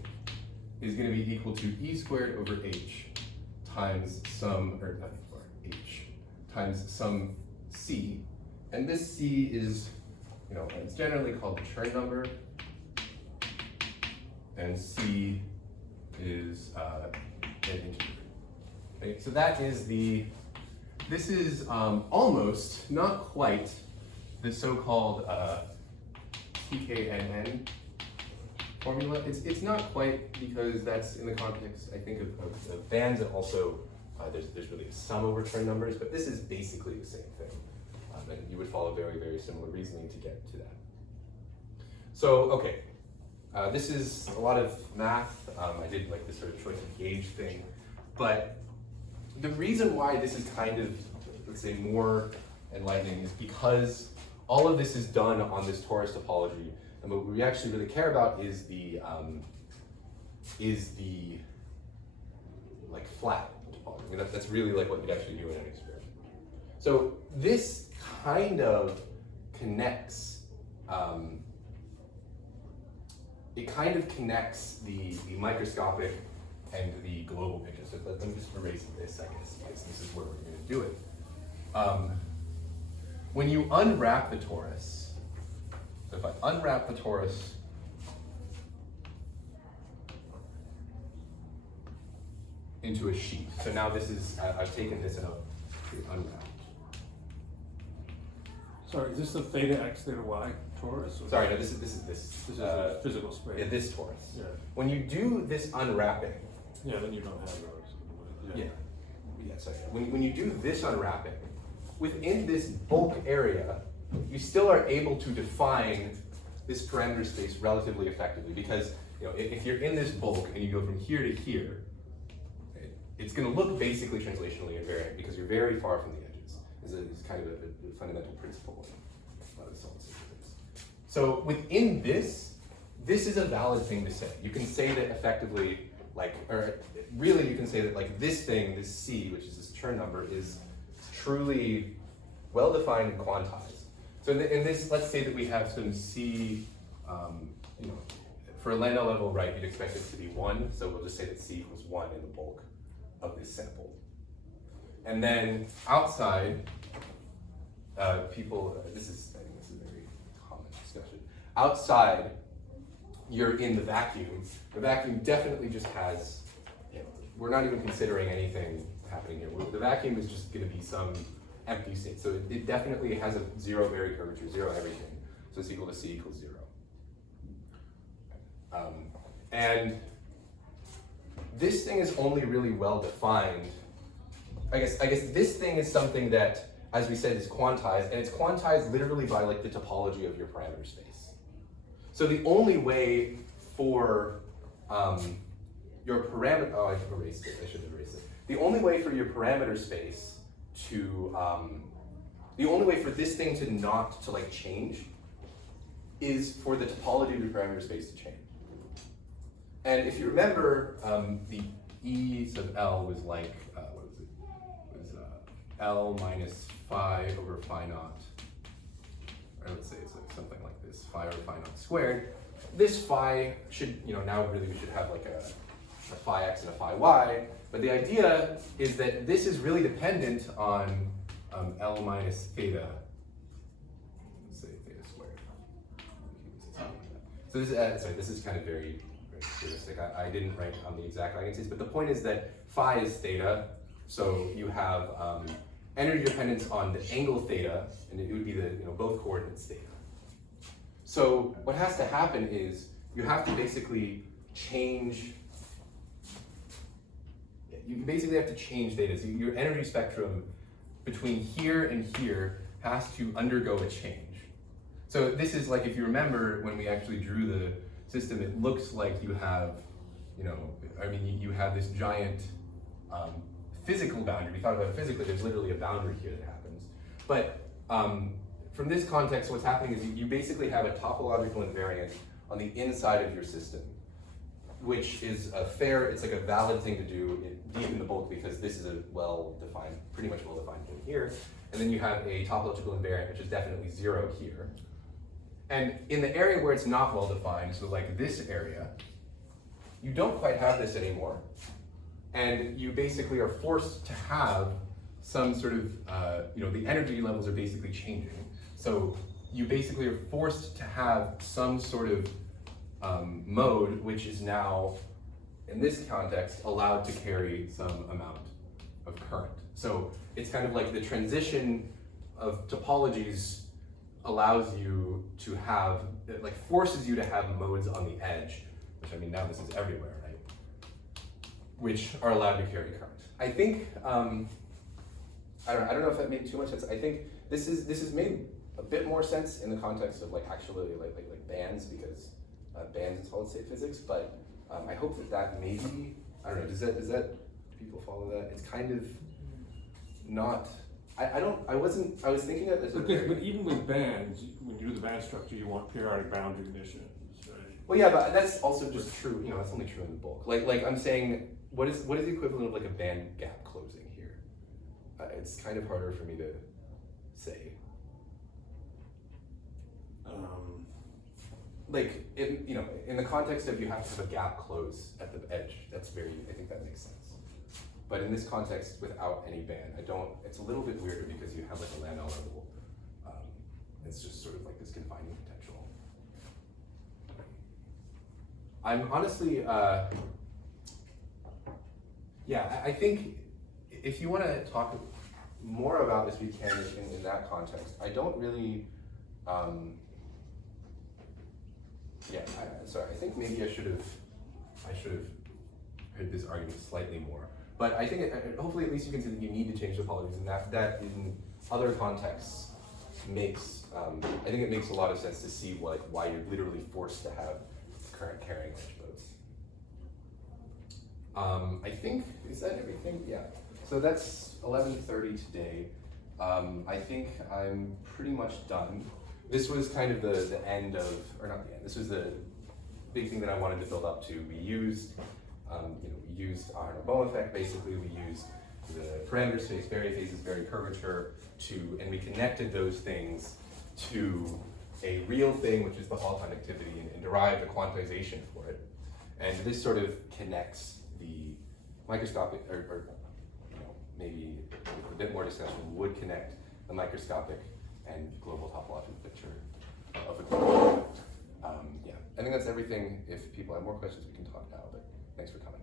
is going to be equal to e squared over h times some, or h, times some c. And this c is, it's generally called the Chern number. And c is an integer. Okay, so that is this is almost, not quite, the so-called TKNN formula. It's not quite, because that's in the context, I think, of bands, and also there's really a sum over Chern numbers, but this is basically the same thing. And you would follow very, very similar reasoning to get to that. So, okay, this is a lot of math. I did like this sort of choice of gauge thing, but the reason why this is kind of, let's say, more enlightening is because all of this is done on this torus topology, and what we actually really care about is the like flat topology. I mean, that's really like what we'd actually do in an experiment. So this kind of connects. It kind of connects the microscopic and the global picture. So let me just erase this, I guess, because this is where we're going to do it. When you unwrap the torus, so if I unwrap the torus into a sheet, so now this is, I've taken this and I've unwrapped. Sorry, is this the theta x theta y torus? Or Sorry, no, this is this. This is a physical space. Yeah, this torus. Yeah. When you do this unwrapping, Yeah, then you don't have those. yeah, sorry. When you do this unwrapping, within this bulk area, you still are able to define this parameter space relatively effectively, because if you're in this bulk and you go from here to here, it's going to look basically translationally invariant because you're very far from the edges. Is kind of a fundamental principle in a lot of solid systems. So within this is a valid thing to say. You can say that effectively, or really you can say that this thing, this C, which is this Chern number, is truly well-defined and quantized. So in this, let's say that we have some C, for a Landau level, right, you'd expect it to be 1, so we'll just say that C equals 1 in the bulk of this sample. And then outside, I think this is a very common discussion. Outside, you're in the vacuum. The vacuum definitely just has we're not even considering anything happening here. The vacuum is just going to be some empty state. So it definitely has a zero Berry curvature, zero everything. So it's equal to C equals 0. And this thing is only really well defined. I guess this thing is something that, as we said, is quantized, and it's quantized literally by like the topology of your parameter space. So the only way for your parameter, oh, I erased it, I should have erased it. The only way for your parameter space to, the only way for this thing to not to like change is for the topology of your parameter space to change. And if you remember, the E sub L was like, what was it? It was L minus phi over phi naught, or let's say it's like something like this, phi over phi naught squared. This phi should, now really we should have like a phi x and a phi y, but the idea is that this is really dependent on L minus theta, let's say theta squared. So this is, sorry, this is kind of very heuristic. I didn't write on the exact eigenstates, but the point is that phi is theta, so you have energy dependence on the angle theta, and it would be the both coordinates theta. So what has to happen is you have to basically change. You basically have to change theta. So your energy spectrum between here and here has to undergo a change. So this is like, if you remember when we actually drew the system, it looks like you have, you have this giant physical boundary. We thought about it physically, there's literally a boundary here that happens. But from this context, what's happening is you basically have a topological invariant on the inside of your system, which is it's like a valid thing to do deep in the bulk, because this is a well-defined, pretty much well-defined thing here. And then you have a topological invariant, which is definitely 0 here. And in the area where it's not well-defined, so like this area, you don't quite have this anymore. And you basically are forced to have some sort of, the energy levels are basically changing. So you basically are forced to have some sort of mode which is now, in this context, allowed to carry some amount of current. So it's kind of like the transition of topologies allows you to have, it like forces you to have modes on the edge, which now this is everywhere, right? Which are allowed to carry current. I think, I don't know if that made too much sense. I think this is made a bit more sense in the context of actually like bands, because bands in solid state physics, but I hope that maybe, I don't know, does that, people follow that? It's kind of not, I was thinking that this was but even with bands, when you do the band structure, you want periodic boundary conditions, right? Well, yeah, but that's also just true, that's only true in the bulk. Like I'm saying, what is the equivalent of like a band gap closing here? It's kind of harder for me to say. In the context of you have to have a gap close at the edge, I think that makes sense. But in this context, without any band, it's a little bit weirder because you have like a Landau level. It's just sort of like this confining potential. I'm honestly, I think if you want to talk more about this, we can in that context. I don't really, sorry, I think maybe I should have heard this argument slightly more. But I think, hopefully at least you can see that you need to change topologies, and that in other contexts makes, I think it makes a lot of sense to see why you're literally forced to have current carrying edge modes. I think, is that everything? Yeah. So that's 11:30 today. I think I'm pretty much done. This was kind of the end of, or not the end, this was the big thing that I wanted to build up to. We used, we used our Bohm effect, basically. We used the parameter space, Berry phases, Berry curvature, and we connected those things to a real thing, which is the Hall conductivity, and derived a quantization for it. And this sort of connects the microscopic, or maybe with a bit more discussion, would connect the microscopic and global topological picture of a global effect. I think that's everything. If people have more questions, we can talk now, but thanks for coming.